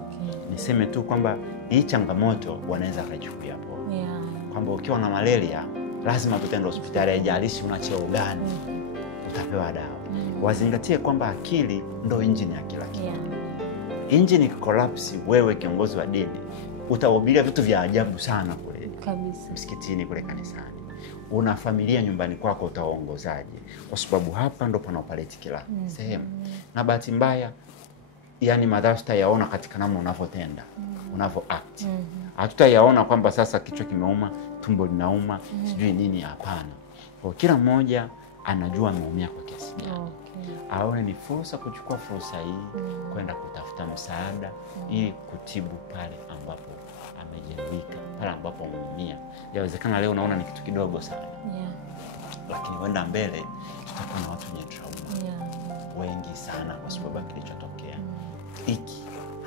Niseme tu kwamba hii changamoto wanaweza kuchukulia poa. Kwamba ukiwa na malaria lazima tutende hospitali, haijalishi una cheo gani, utapewa dawa. Wazingatie kwamba akili ndio engine ya kila kitu. Engine collapse, wewe kiongozi wa dini utahubiria vitu vya ajabu sana kule kabisa msikitini, kule kanisani. Una familia nyumbani kwako utaongozaje? Kwa sababu hapa ndo panaopaleti kila sehemu. Na bahati mbaya yani madhara tutayaona katika namna unavyotenda, unavyoact. Hatutayaona kwamba sasa kichwa kimeuma, tumbo linauma, sijui nini, hapana. Kwa kila mmoja anajua ameumia kwa kiasi gani. Aone ni fursa kuchukua fursa hii kwenda kutafuta msaada ili kutibu pale ambapo amejeruhika, pale ambapo ameumia. Yawezekana leo unaona ni kitu kidogo sana. Lakini kwenda mbele tutakuwa na watu wenye trauma wengi sana kwa sababu kilichotokea. Hiki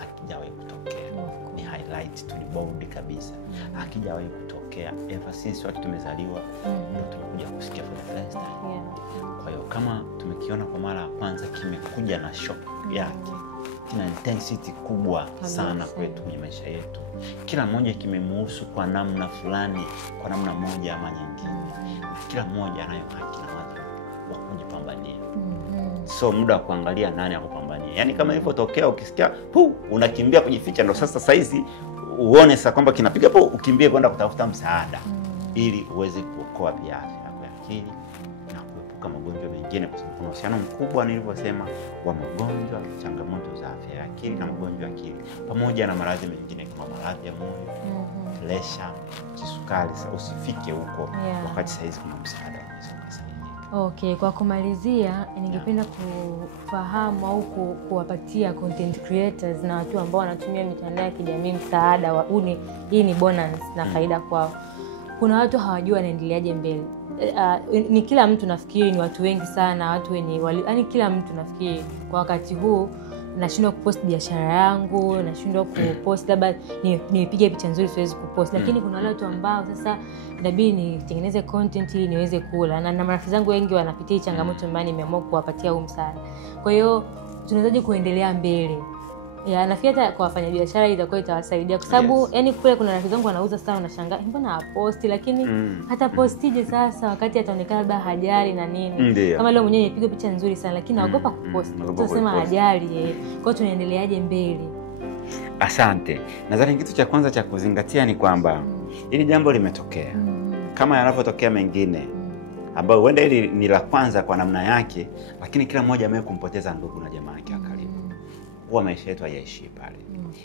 hakijawahi kutokea. Ni highlight tu, ni bold kabisa. Hakijawahi kutokea ever since watu tumezaliwa, ndio tumekuja kusikia for the first time. Kwa hiyo kama tumekiona kwa mara ya kwanza, kimekuja na shock yake, kina intensity kubwa sana kwetu kwenye maisha yetu. Kila mmoja kimemhusu kwa namna fulani, kwa namna moja ama nyingine. Kila mmoja anayo haki na wajibu wa kujipambania. So muda wa kuangalia nani akupambania. Yaani kama ilipotokea ukisikia unakimbia kujificha, ndio sasa saizi uone sasa kwamba kinapiga ukimbie kwenda kutafuta msaada ili uweze kuokoa pia afya yako ya akili na kuepuka magonjwa mengine, kwa sababu kuna uhusiano mkubwa nilivyosema wa magonjwa, changamoto za afya ya akili na magonjwa ya akili pamoja na maradhi mengine kama maradhi ya moyo, pressure, kisukari. Sasa usifike huko wakati saizi kuna msaada wa kusaidia. Okay, kwa kumalizia ningependa kufahamu au kuwapatia content creators na watu ambao wanatumia mitandao ya kijamii msaada wa hii ni bonus na faida kwao. Kuna watu hawajua wanaendeleaje mbele. Ni kila mtu, nafikiri ni watu wengi sana, watu wenye yani kila mtu nafikiri kwa wakati huu nashindwa kupost biashara yangu, nashindwa kupost labda nipige picha nzuri siwezi kupost, lakini kuna wale watu ambao sasa inabidi nitengeneze content ili niweze kula, na marafiki zangu wengi wanapitia changamoto mbaya, nimeamua kuwapatia huu msaada. Kwa hiyo tunawezaje kuendelea mbele? Nafikiri hata kwa wafanyabiashara itakuwa itawasaidia, kwa sababu yani kule kuna rafiki zangu wanauza sana, unashangaa mbona posti, lakini hata postije sasa wakati ataonekana labda hajali na nini. Kama leo mwenyewe nipiga picha nzuri sana, lakini naogopa kuposti, tutasema hajali. Kwa hiyo tunaendeleaje mbele? Asante. Nadhani kitu cha kwanza cha kuzingatia ni kwamba hili jambo limetokea kama yanapotokea mengine ambao huenda hili ni la kwanza kwa namna yake, lakini kila mmoja amekumpoteza ndugu na jamaa yake karibu. Huwa maisha yetu hayaishi pale.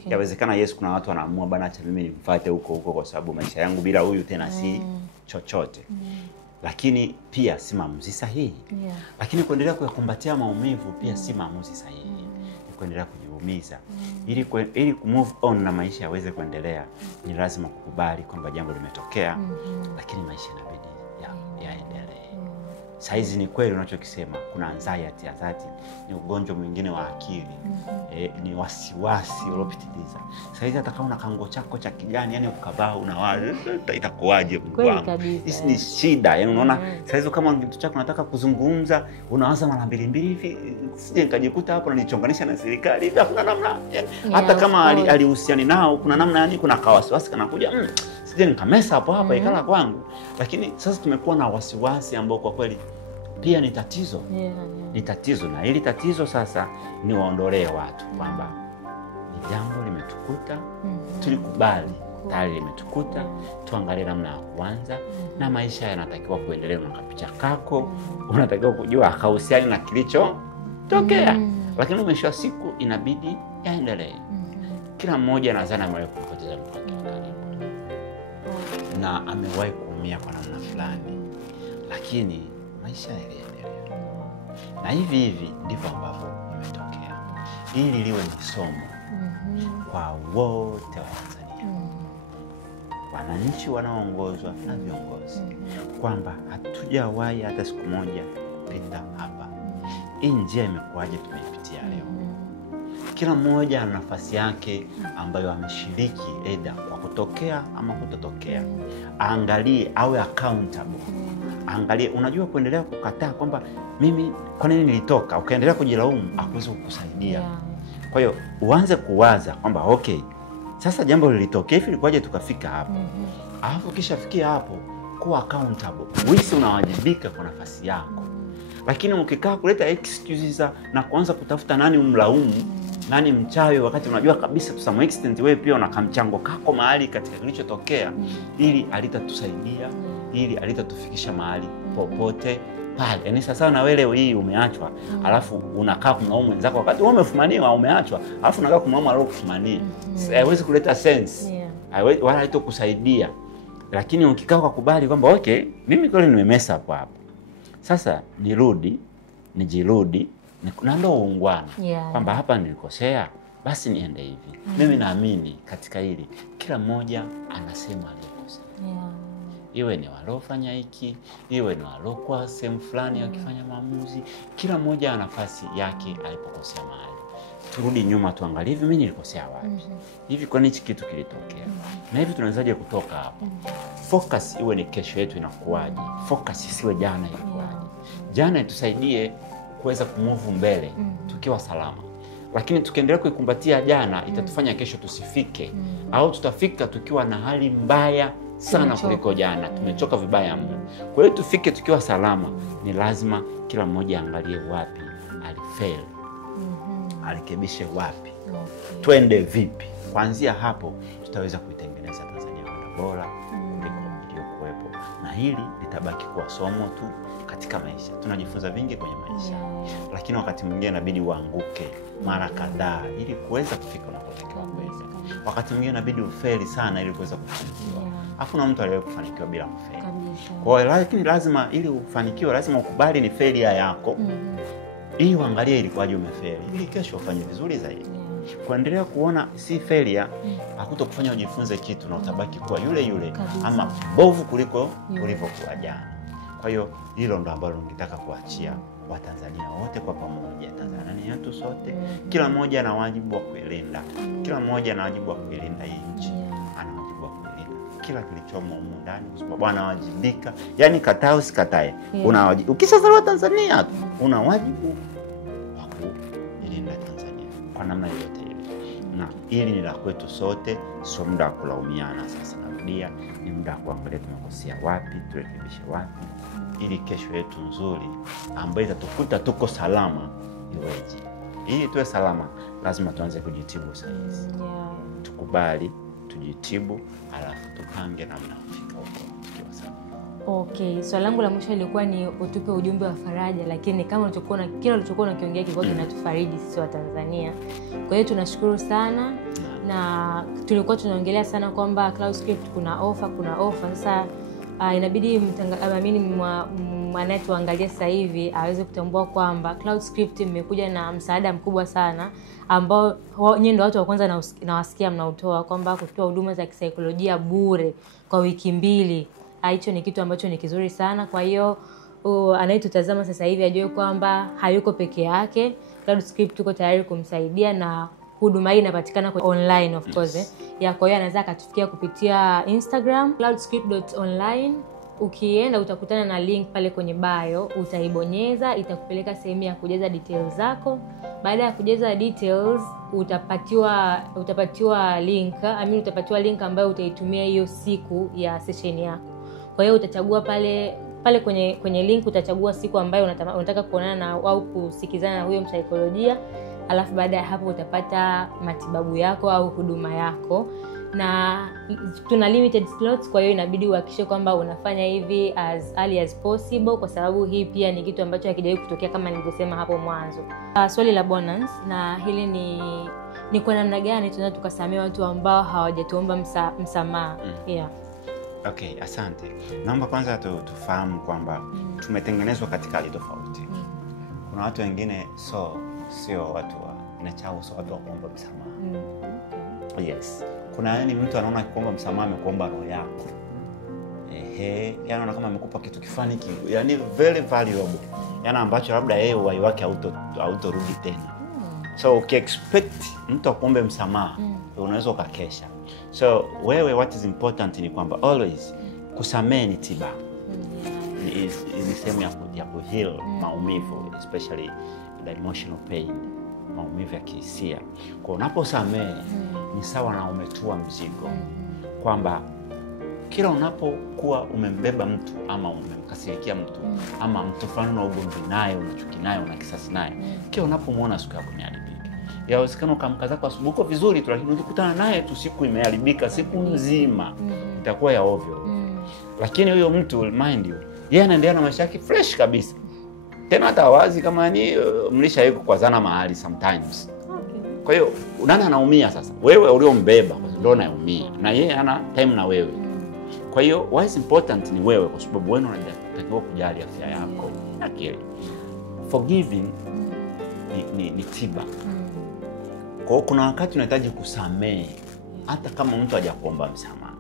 Yawezekana Yesu kuna watu wanaamua bana, acha mimi nimfuate huko kwa sababu maisha yangu bila huyu tena si chochote. Lakini pia si maamuzi sahihi. Lakini kuendelea kuyakumbatia maumivu pia si maamuzi sahihi. Ni kuendelea kujiumiza. Ili kumove on na maisha yaweze kuendelea, ni lazima kukubali kwamba jambo limetokea, lakini maisha inabidi yaendelee. Saizi ni kweli unachokisema, kuna anxiety ya dhati, ni ugonjwa mwingine wa akili. Ni wasiwasi uliopitiliza. Saizi hata kama una kango chako cha kijani, yani ukabaa unawaza itakuwaje Mungu wangu. Hii ni shida. Yani unaona saizi kama kitu chako unataka kuzungumza, unawaza mara mbili hivi, sije nikajikuta hapo nilichonganisha na serikali hivi, hakuna namna. Hata kama alihusiani nao kuna namna, yani kuna kawasiwasi kanakuja, sije nikamesa hapa ikala kwangu. Lakini sasa tumekuwa na wasiwasi ambao kwa kweli pia ni tatizo. Ni tatizo, na hili tatizo sasa ni waondolee watu kwamba ni jambo limetukuta, tulikubali tayari limetukuta, tuangalie namna ya kuanza na maisha yanatakiwa kuendelea. Na kapicha kako unatakiwa kujua akahusiana na kilicho tokea, lakini mwisho wa siku inabidi yaendelee. Kila mmoja nadhani amewahi kupoteza mtu karibu na amewahi kuumia kwa namna fulani, lakini maisha yanaendelea. Na hivi ndivyo ambavyo imetokea. Ili liwe ni somo kwa wote wa Tanzania, wananchi wanaoongozwa na viongozi, kwamba hatujawahi hata siku moja pita hapa. Hii njia imekuwaje tumeipitia leo? Kila mmoja ana nafasi yake ambayo ameshiriki, aidha kwa kutokea ama kutotokea. Angalie, awe accountable. Angalie, unajua kuendelea kukataa kwamba mimi kwa nini nilitoka, ukaendelea kujilaumu, hakuwezi kukusaidia. Kwa hiyo uanze kuwaza kwamba okay, sasa jambo lilitokea hivi, ilikuwaje tukafika hapo? Alafu kisha fikia hapo, kuwa accountable. Wewe unawajibika kwa nafasi yako. Lakini ukikaa kuleta excuses na kuanza kutafuta nani umlaumu, nani mchawi, wakati unajua kabisa to some extent wewe pia una kamchango kako mahali katika kilichotokea, ili alitatusaidia, ili alitatufikisha mahali popote pale. Yaani sasa na wewe leo hii umeachwa, alafu unakaa kumlaumu wenzako wakati wewe umefumaniwa, umeachwa, alafu unakaa kumlaumu aliyokufumania. Haiwezi kuleta sense. Wala haitokusaidia. Lakini ukikaa kwa kubali kwamba okay, mimi kweli nimemesa hapo. Sasa nijirudi, na ndo uungwana. Kwamba hapa nilikosea, basi niende hivi. Mimi naamini katika hili kila mmoja anasema alikosea. Iwe ni walofanya hiki, iwe ni walokuwa sehemu fulani wakifanya maamuzi, kila mmoja ana nafasi yake alipokosea mahali. turudi nyuma tuangalie hivi mimi nilikosea wapi. Hivi kwa nini kitu kilitokea? Na hivi tunawezaje kutoka hapo? Focus iwe ni kesho yetu inakuaje. Focus isiwe jana ilikuwaje. Jana itusaidie kuweza kumove mbele tukiwa salama. Lakini tukiendelea kuikumbatia jana itatufanya kesho tusifike au tutafika tukiwa na hali mbaya sana kuliko jana. Tumechoka vibaya mno. Kwa hiyo tufike tukiwa salama. Ni lazima kila mmoja angalie wapi alifail. Arekebishe wapi. Twende vipi? Kuanzia hapo tutaweza kuitengeneza Tanzania kuwa bora kuliko iliyokuwepo. Na hili litabaki kuwa somo tu katika maisha. Tunajifunza vingi kwenye maisha. Lakini wakati mwingine inabidi uanguke mara kadhaa ili kuweza kufika unakotakiwa kuweza. Wakati mwingine inabidi ufeli sana ili kuweza kufanikiwa. Hakuna mtu aliyewahi kufanikiwa bila kufeli. Kwa hiyo lakini lazima ili ufanikiwe lazima ukubali ni failure yako. Ili uangalie ilikuwaje umefeli ili kesho ufanye vizuri zaidi. Kuendelea kuona si failure hakutokufanya ujifunze kitu na utabaki kuwa yule yule ama bovu kuliko ulivyokuwa jana. Kwa hiyo hilo ndo ambalo ningetaka kuachia Watanzania wote kwa pamoja. Tanzania yetu sote, kila mmoja ana wajibu wa kuilinda. Kila mmoja ana wajibu wa kuilinda hii nchi. Ana wajibu wa kuilinda kila kilichomo humu ndani kwa sababu anawajibika. Yaani kataa usikatae. Una wajibu. Ukishazaliwa Tanzania una wajibu wa kuilinda Tanzania kwa namna yote ile. Na hili ni la kwetu sote, sio muda wa kulaumiana sasa. Narudia, ni muda wa kuangalia tumekosea wapi, turekebishe wapi ili kesho yetu nzuri ambayo itatukuta tuko salama iweje. Ili tuwe salama lazima tuanze kujitibu sasa. Tukubali, tujitibu, alafu tupange namna kufika huko tukiwa salama. Okay, swali langu la mwisho lilikuwa ni utupe ujumbe wa faraja, lakini kama ulichokuwa kila ulichokuwa unakiongea kilikuwa kinatufariji sisi wa Tanzania. Kwa hiyo tunashukuru sana na tulikuwa tunaongelea sana kwamba CloudScript kuna offer. Sasa inabidi anayetuangalia sasa hivi aweze kutambua kwamba CloudScript imekuja na msaada mkubwa sana ambao nyinyi ndio watu wa kwanza nawasikia mnautoa kwamba kutoa huduma za kisaikolojia bure kwa wiki 2. Hicho ni kitu ambacho ni kizuri sana. Kwa hiyo anayetutazama sasa hivi ajue kwamba hayuko peke yake. CloudScript tuko tayari kumsaidia na huduma hii inapatikana kwa online of course. Kwa hiyo anaweza akatufikia kupitia Instagram cloudscript.online. Ukienda utakutana na link pale kwenye bio, utaibonyeza, itakupeleka sehemu ya kujaza details zako. Baada ya kujaza details utapatiwa link ambayo utaitumia hiyo siku ya session yako. Kwa hiyo utachagua pale kwenye link utachagua siku ambayo unataka kuonana na au kusikizana na huyo msaikolojia. Alafu baada ya hapo utapata matibabu yako au huduma yako. Na tuna limited slots, kwa hiyo inabidi uhakikishe kwamba unafanya hivi as early as possible kwa sababu hii pia ni kitu ambacho hakijawahi kutokea kama nilivyosema hapo mwanzo. Swali la bonus na hili ni kwa namna gani tunaweza tukasamea watu ambao hawajatuomba msamaha. Okay, asante. Naomba kwanza tufahamu kwamba tumetengenezwa katika hali tofauti. Kuna watu wengine sio watu wa kuomba msamaha. Yes. Kuna yani mtu anaona kuomba msamaha amekuomba roho yako. Yaani anaona kama amekupa kitu kifani yani very valuable. Yaani ambacho labda yeye uhai wake hautorudi tena. So ukiexpect mtu akuombe msamaha, unaweza ukakesha. So wewe what is important ni kwamba always kusamehe ni tiba. Ni sehemu ya kuheal maumivu, especially the emotional pain, maumivu ya kihisia. Kwa unaposamehe ni sawa na umetua mzigo. Kwamba kila unapokuwa umembeba mtu ama umemkasirikia mtu ama mtu fulani una ugomvi naye, unachuki naye, una kisasi naye, kila unapomuona siku yako imeharibika. Yawezekana ukamka zako asubuhi uko vizuri tu, lakini ukikutana naye tu siku imeharibika, siku nzima itakuwa ya ovyo. Lakini huyo mtu mind you, yeye anaendelea na maisha yake fresh kabisa. Tena hata wazi kama ni mlisha yuko kwa zana mahali sometimes. Kwa hiyo nani anaumia sasa? Wewe uliombeba ndio unaumia. Na yeye ana time na wewe. Kwa hiyo what is important ni wewe kwa sababu wewe unatakiwa kujali afya yako na akili. Forgiving ni tiba. Kwa hiyo kuna wakati unahitaji kusamehe hata kama mtu hajakuomba msamaha.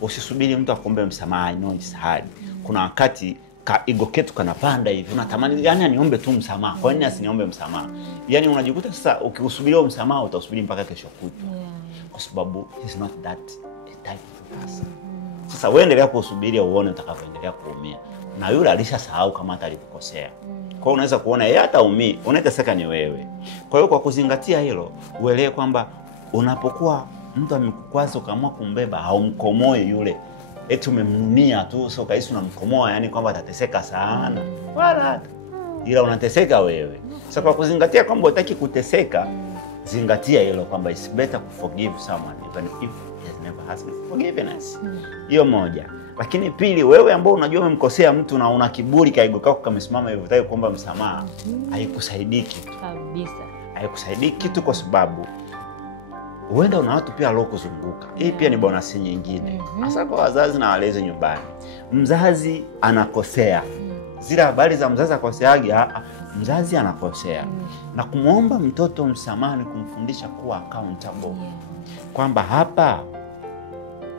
Usisubiri mtu akuombe msamaha, I know it's hard. Kuna wakati ego ketu kanapanda hivi, unatamani yani aniombe tu msamaha, kwa nini asiniombe msamaha? Yani unajikuta sasa ukikusubiria msamaha utasubiri mpaka kesho kutwa, kwa sababu he's not that type of person. Sasa wewe endelea kusubiria uone utakapoendelea kuumia, na yule alishasahau kama hata alikukosea. Kwa hiyo unaweza kuona yeye hataumii, unateseka ni wewe. Kwa hiyo kwa kuzingatia hilo, uelewe kwamba unapokuwa mtu amekukwaza ukaamua kumbeba, haumkomoe yule. Eti umemnunia tu, sio kaisi unamkomoa, yani kwamba atateseka sana. Wala ila unateseka wewe. Sasa kwa kuzingatia kwamba hutaki kuteseka, zingatia hilo kwamba it's better to forgive someone even if he has never asked for forgiveness. Hiyo moja. Lakini pili, wewe ambao unajua umemkosea mtu na una kiburi kaigo kako kamesimama hivyo unataka kuomba msamaha, haikusaidii kitu kabisa. Haikusaidii kitu, kwa sababu huenda una watu pia walokuzunguka. Hii pia ni bonus nyingine. Hasa kwa wazazi na walezi nyumbani. Mzazi anakosea. Zile habari za mzazi akoseaje, mzazi anakosea. Na kumuomba mtoto msamaha ni kumfundisha kuwa accountable. Kwamba hapa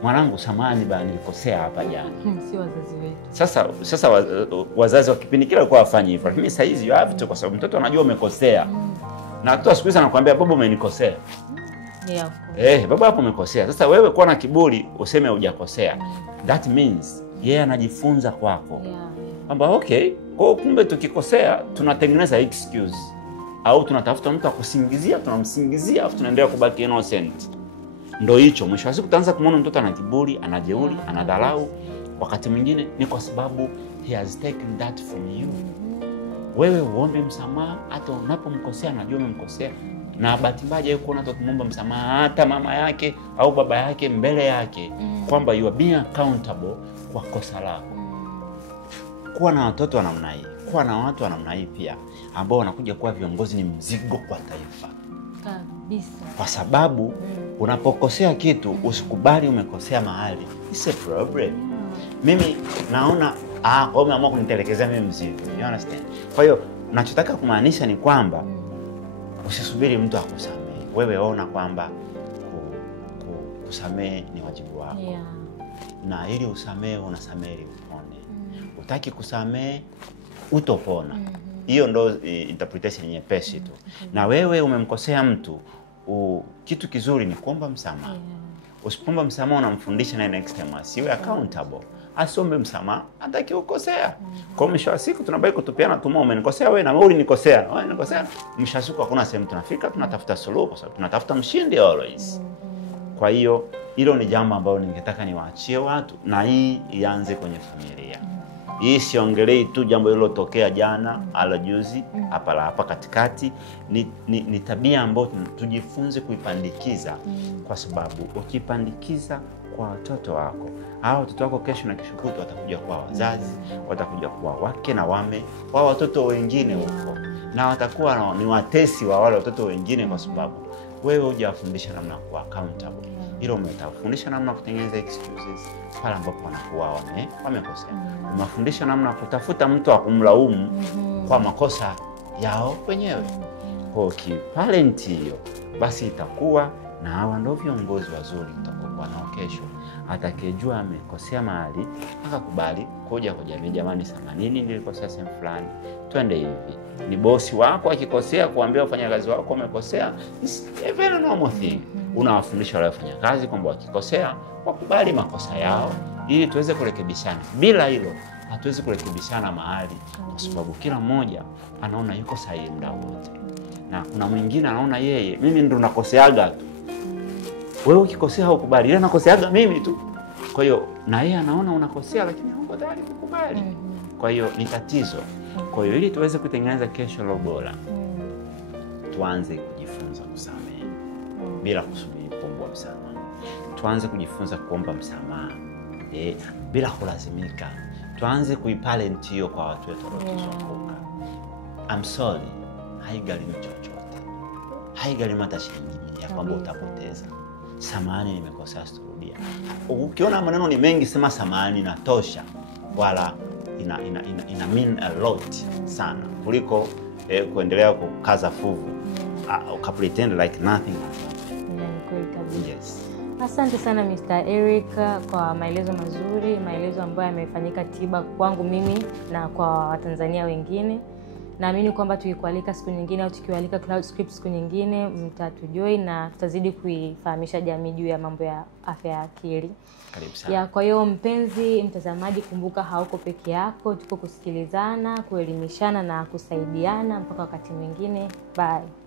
mwanangu, samahani bana, nilikosea hapa jana. Si wazazi wetu. Sasa wazazi wa kipindi kile walikuwa wafanye hivyo. Lakini sasa hizi you have to, kwa sababu mtoto anajua umekosea. Na mtoto siku hizi anakuambia baba umenikosea. Baba hapo umekosea. Sasa wewe kuwa na kiburi useme hujakosea. That means yeye anajifunza kwako. Kwamba okay, kwa kumbe tukikosea tunatengeneza excuse. Au tunatafuta mtu akusingizia, tunamsingizia, afu tunaendelea kubaki innocent. Ndio hicho. Mwisho wa siku utaanza kumuona mtoto ana kiburi, anajeuri, anadharau. Wakati mwingine ni kwa sababu he has taken that from you. Wewe uombe msamaha hata unapomkosea, anajua umemkosea. Na bahati mbaya yeye kuona tu kumomba msamaha hata mama yake au baba yake mbele yake, kwamba you are being accountable kwa kosa lako. Kuwa na watoto wa namna hii, kuwa na watu wa namna hii pia ambao wanakuja kuwa viongozi ni mzigo kwa taifa. Kabisa. Kwa sababu unapokosea kitu usikubali umekosea mahali. It's a problem. Mimi naona kwa umeamua kunitelekezea mimi mzigo. You understand? Kwa hiyo nachotaka kumaanisha ni kwamba usisubiri mtu akusamehe. Wewe ona kwamba kusamehe ni wajibu wako. Na ili usamehe unasamehe ili upone. Utaki kusamehe utopona. Hiyo ndo interpretation nyepesi tu. Na wewe umemkosea mtu, kitu kizuri ni kuomba msamaha. Usipomba msamaha unamfundisha na next time asiwe accountable. Asiombe msamaha hataki ukosea. Kwa mwisho wa siku tunabaki kutupiana tuma, umenikosea wewe na wewe ulinikosea. Wewe unikosea. Mwisho wa siku hakuna sehemu tunafika, tunatafuta suluhu kwa sababu tunatafuta mshindi always. Kwa hiyo hilo ni jambo ambalo ningetaka niwaachie watu, na hii ianze kwenye familia. Hii siongelei tu jambo lililotokea jana ala juzi hapa katikati. Ni tabia ambayo tujifunze kuipandikiza, kwa sababu ukipandikiza kwa watoto wako, hao watoto wako kesho na kesho kutwa watakuja kuwa wazazi, watakuja kuwa wake na wame wa watoto wengine huko, na watakuwa ni watesi wa wale watoto wengine, kwa sababu wewe hujawafundisha namna kuwa accountable. Hilo umetafundisha namna kutengeneza excuses pale ambapo wanakuwa wamekosea. Umefundisha namna kutafuta mtu wa kumlaumu kwa makosa yao wenyewe. Kwa kiparent hiyo basi itakuwa na hawa ndio viongozi wazuri utakokuwa nao kesho. Atakayejua amekosea mahali akakubali kuja kwa jamii, jamani samanini nilikosea sehemu fulani, twende hivi. Ni bosi wako akikosea kuambia wafanyakazi wako wamekosea, it's a very normal thing. Unawafundisha wale wafanyakazi kwamba wakikosea wakubali makosa yao ili tuweze kurekebishana. Bila hilo hatuwezi kurekebishana mahali, kwa sababu kila mmoja anaona yuko sahihi muda wote. Na kuna mwingine anaona yeye mimi ndo nakoseaga tu. Wewe ukikosea hukubali, yeye anakoseaga mimi tu. Kwa hiyo na yeye anaona unakosea lakini hauko tayari kukubali. Kwa hiyo ni tatizo. Kwa hiyo ili tuweze kutengeneza kesho leo bora, tuanze kujifunza kusamehe bila kusubiri kuomba msamaha. Tuanze kujifunza kuomba msamaha bila kulazimika. Tuanze kuiparent hiyo kwa watu wetu waliotuzunguka. I'm sorry, haigharimu chochote. Haigharimu hata shilingi ya kwamba utapoteza. Samahani nimekosea, sitarudia. Ukiona maneno ni mengi, sema samahani natosha. Wala ina mean a lot sana kuliko kuendelea kukaza fuvu ukapretend like nothing happened. Yes. Asante sana Mr. Eric kwa maelezo mazuri, maelezo ambayo yamefanyika tiba kwangu mimi na kwa Watanzania wengine. Naamini kwamba tukikualika siku nyingine au tukiwalika CloudScript siku nyingine mtatujoin na tutazidi kuifahamisha jamii juu ya mambo ya afya ya akili. Karibu sana. Kwa hiyo mpenzi mtazamaji, kumbuka hauko peke yako, tuko kusikilizana, kuelimishana na kusaidiana mpaka wakati mwingine. Bye.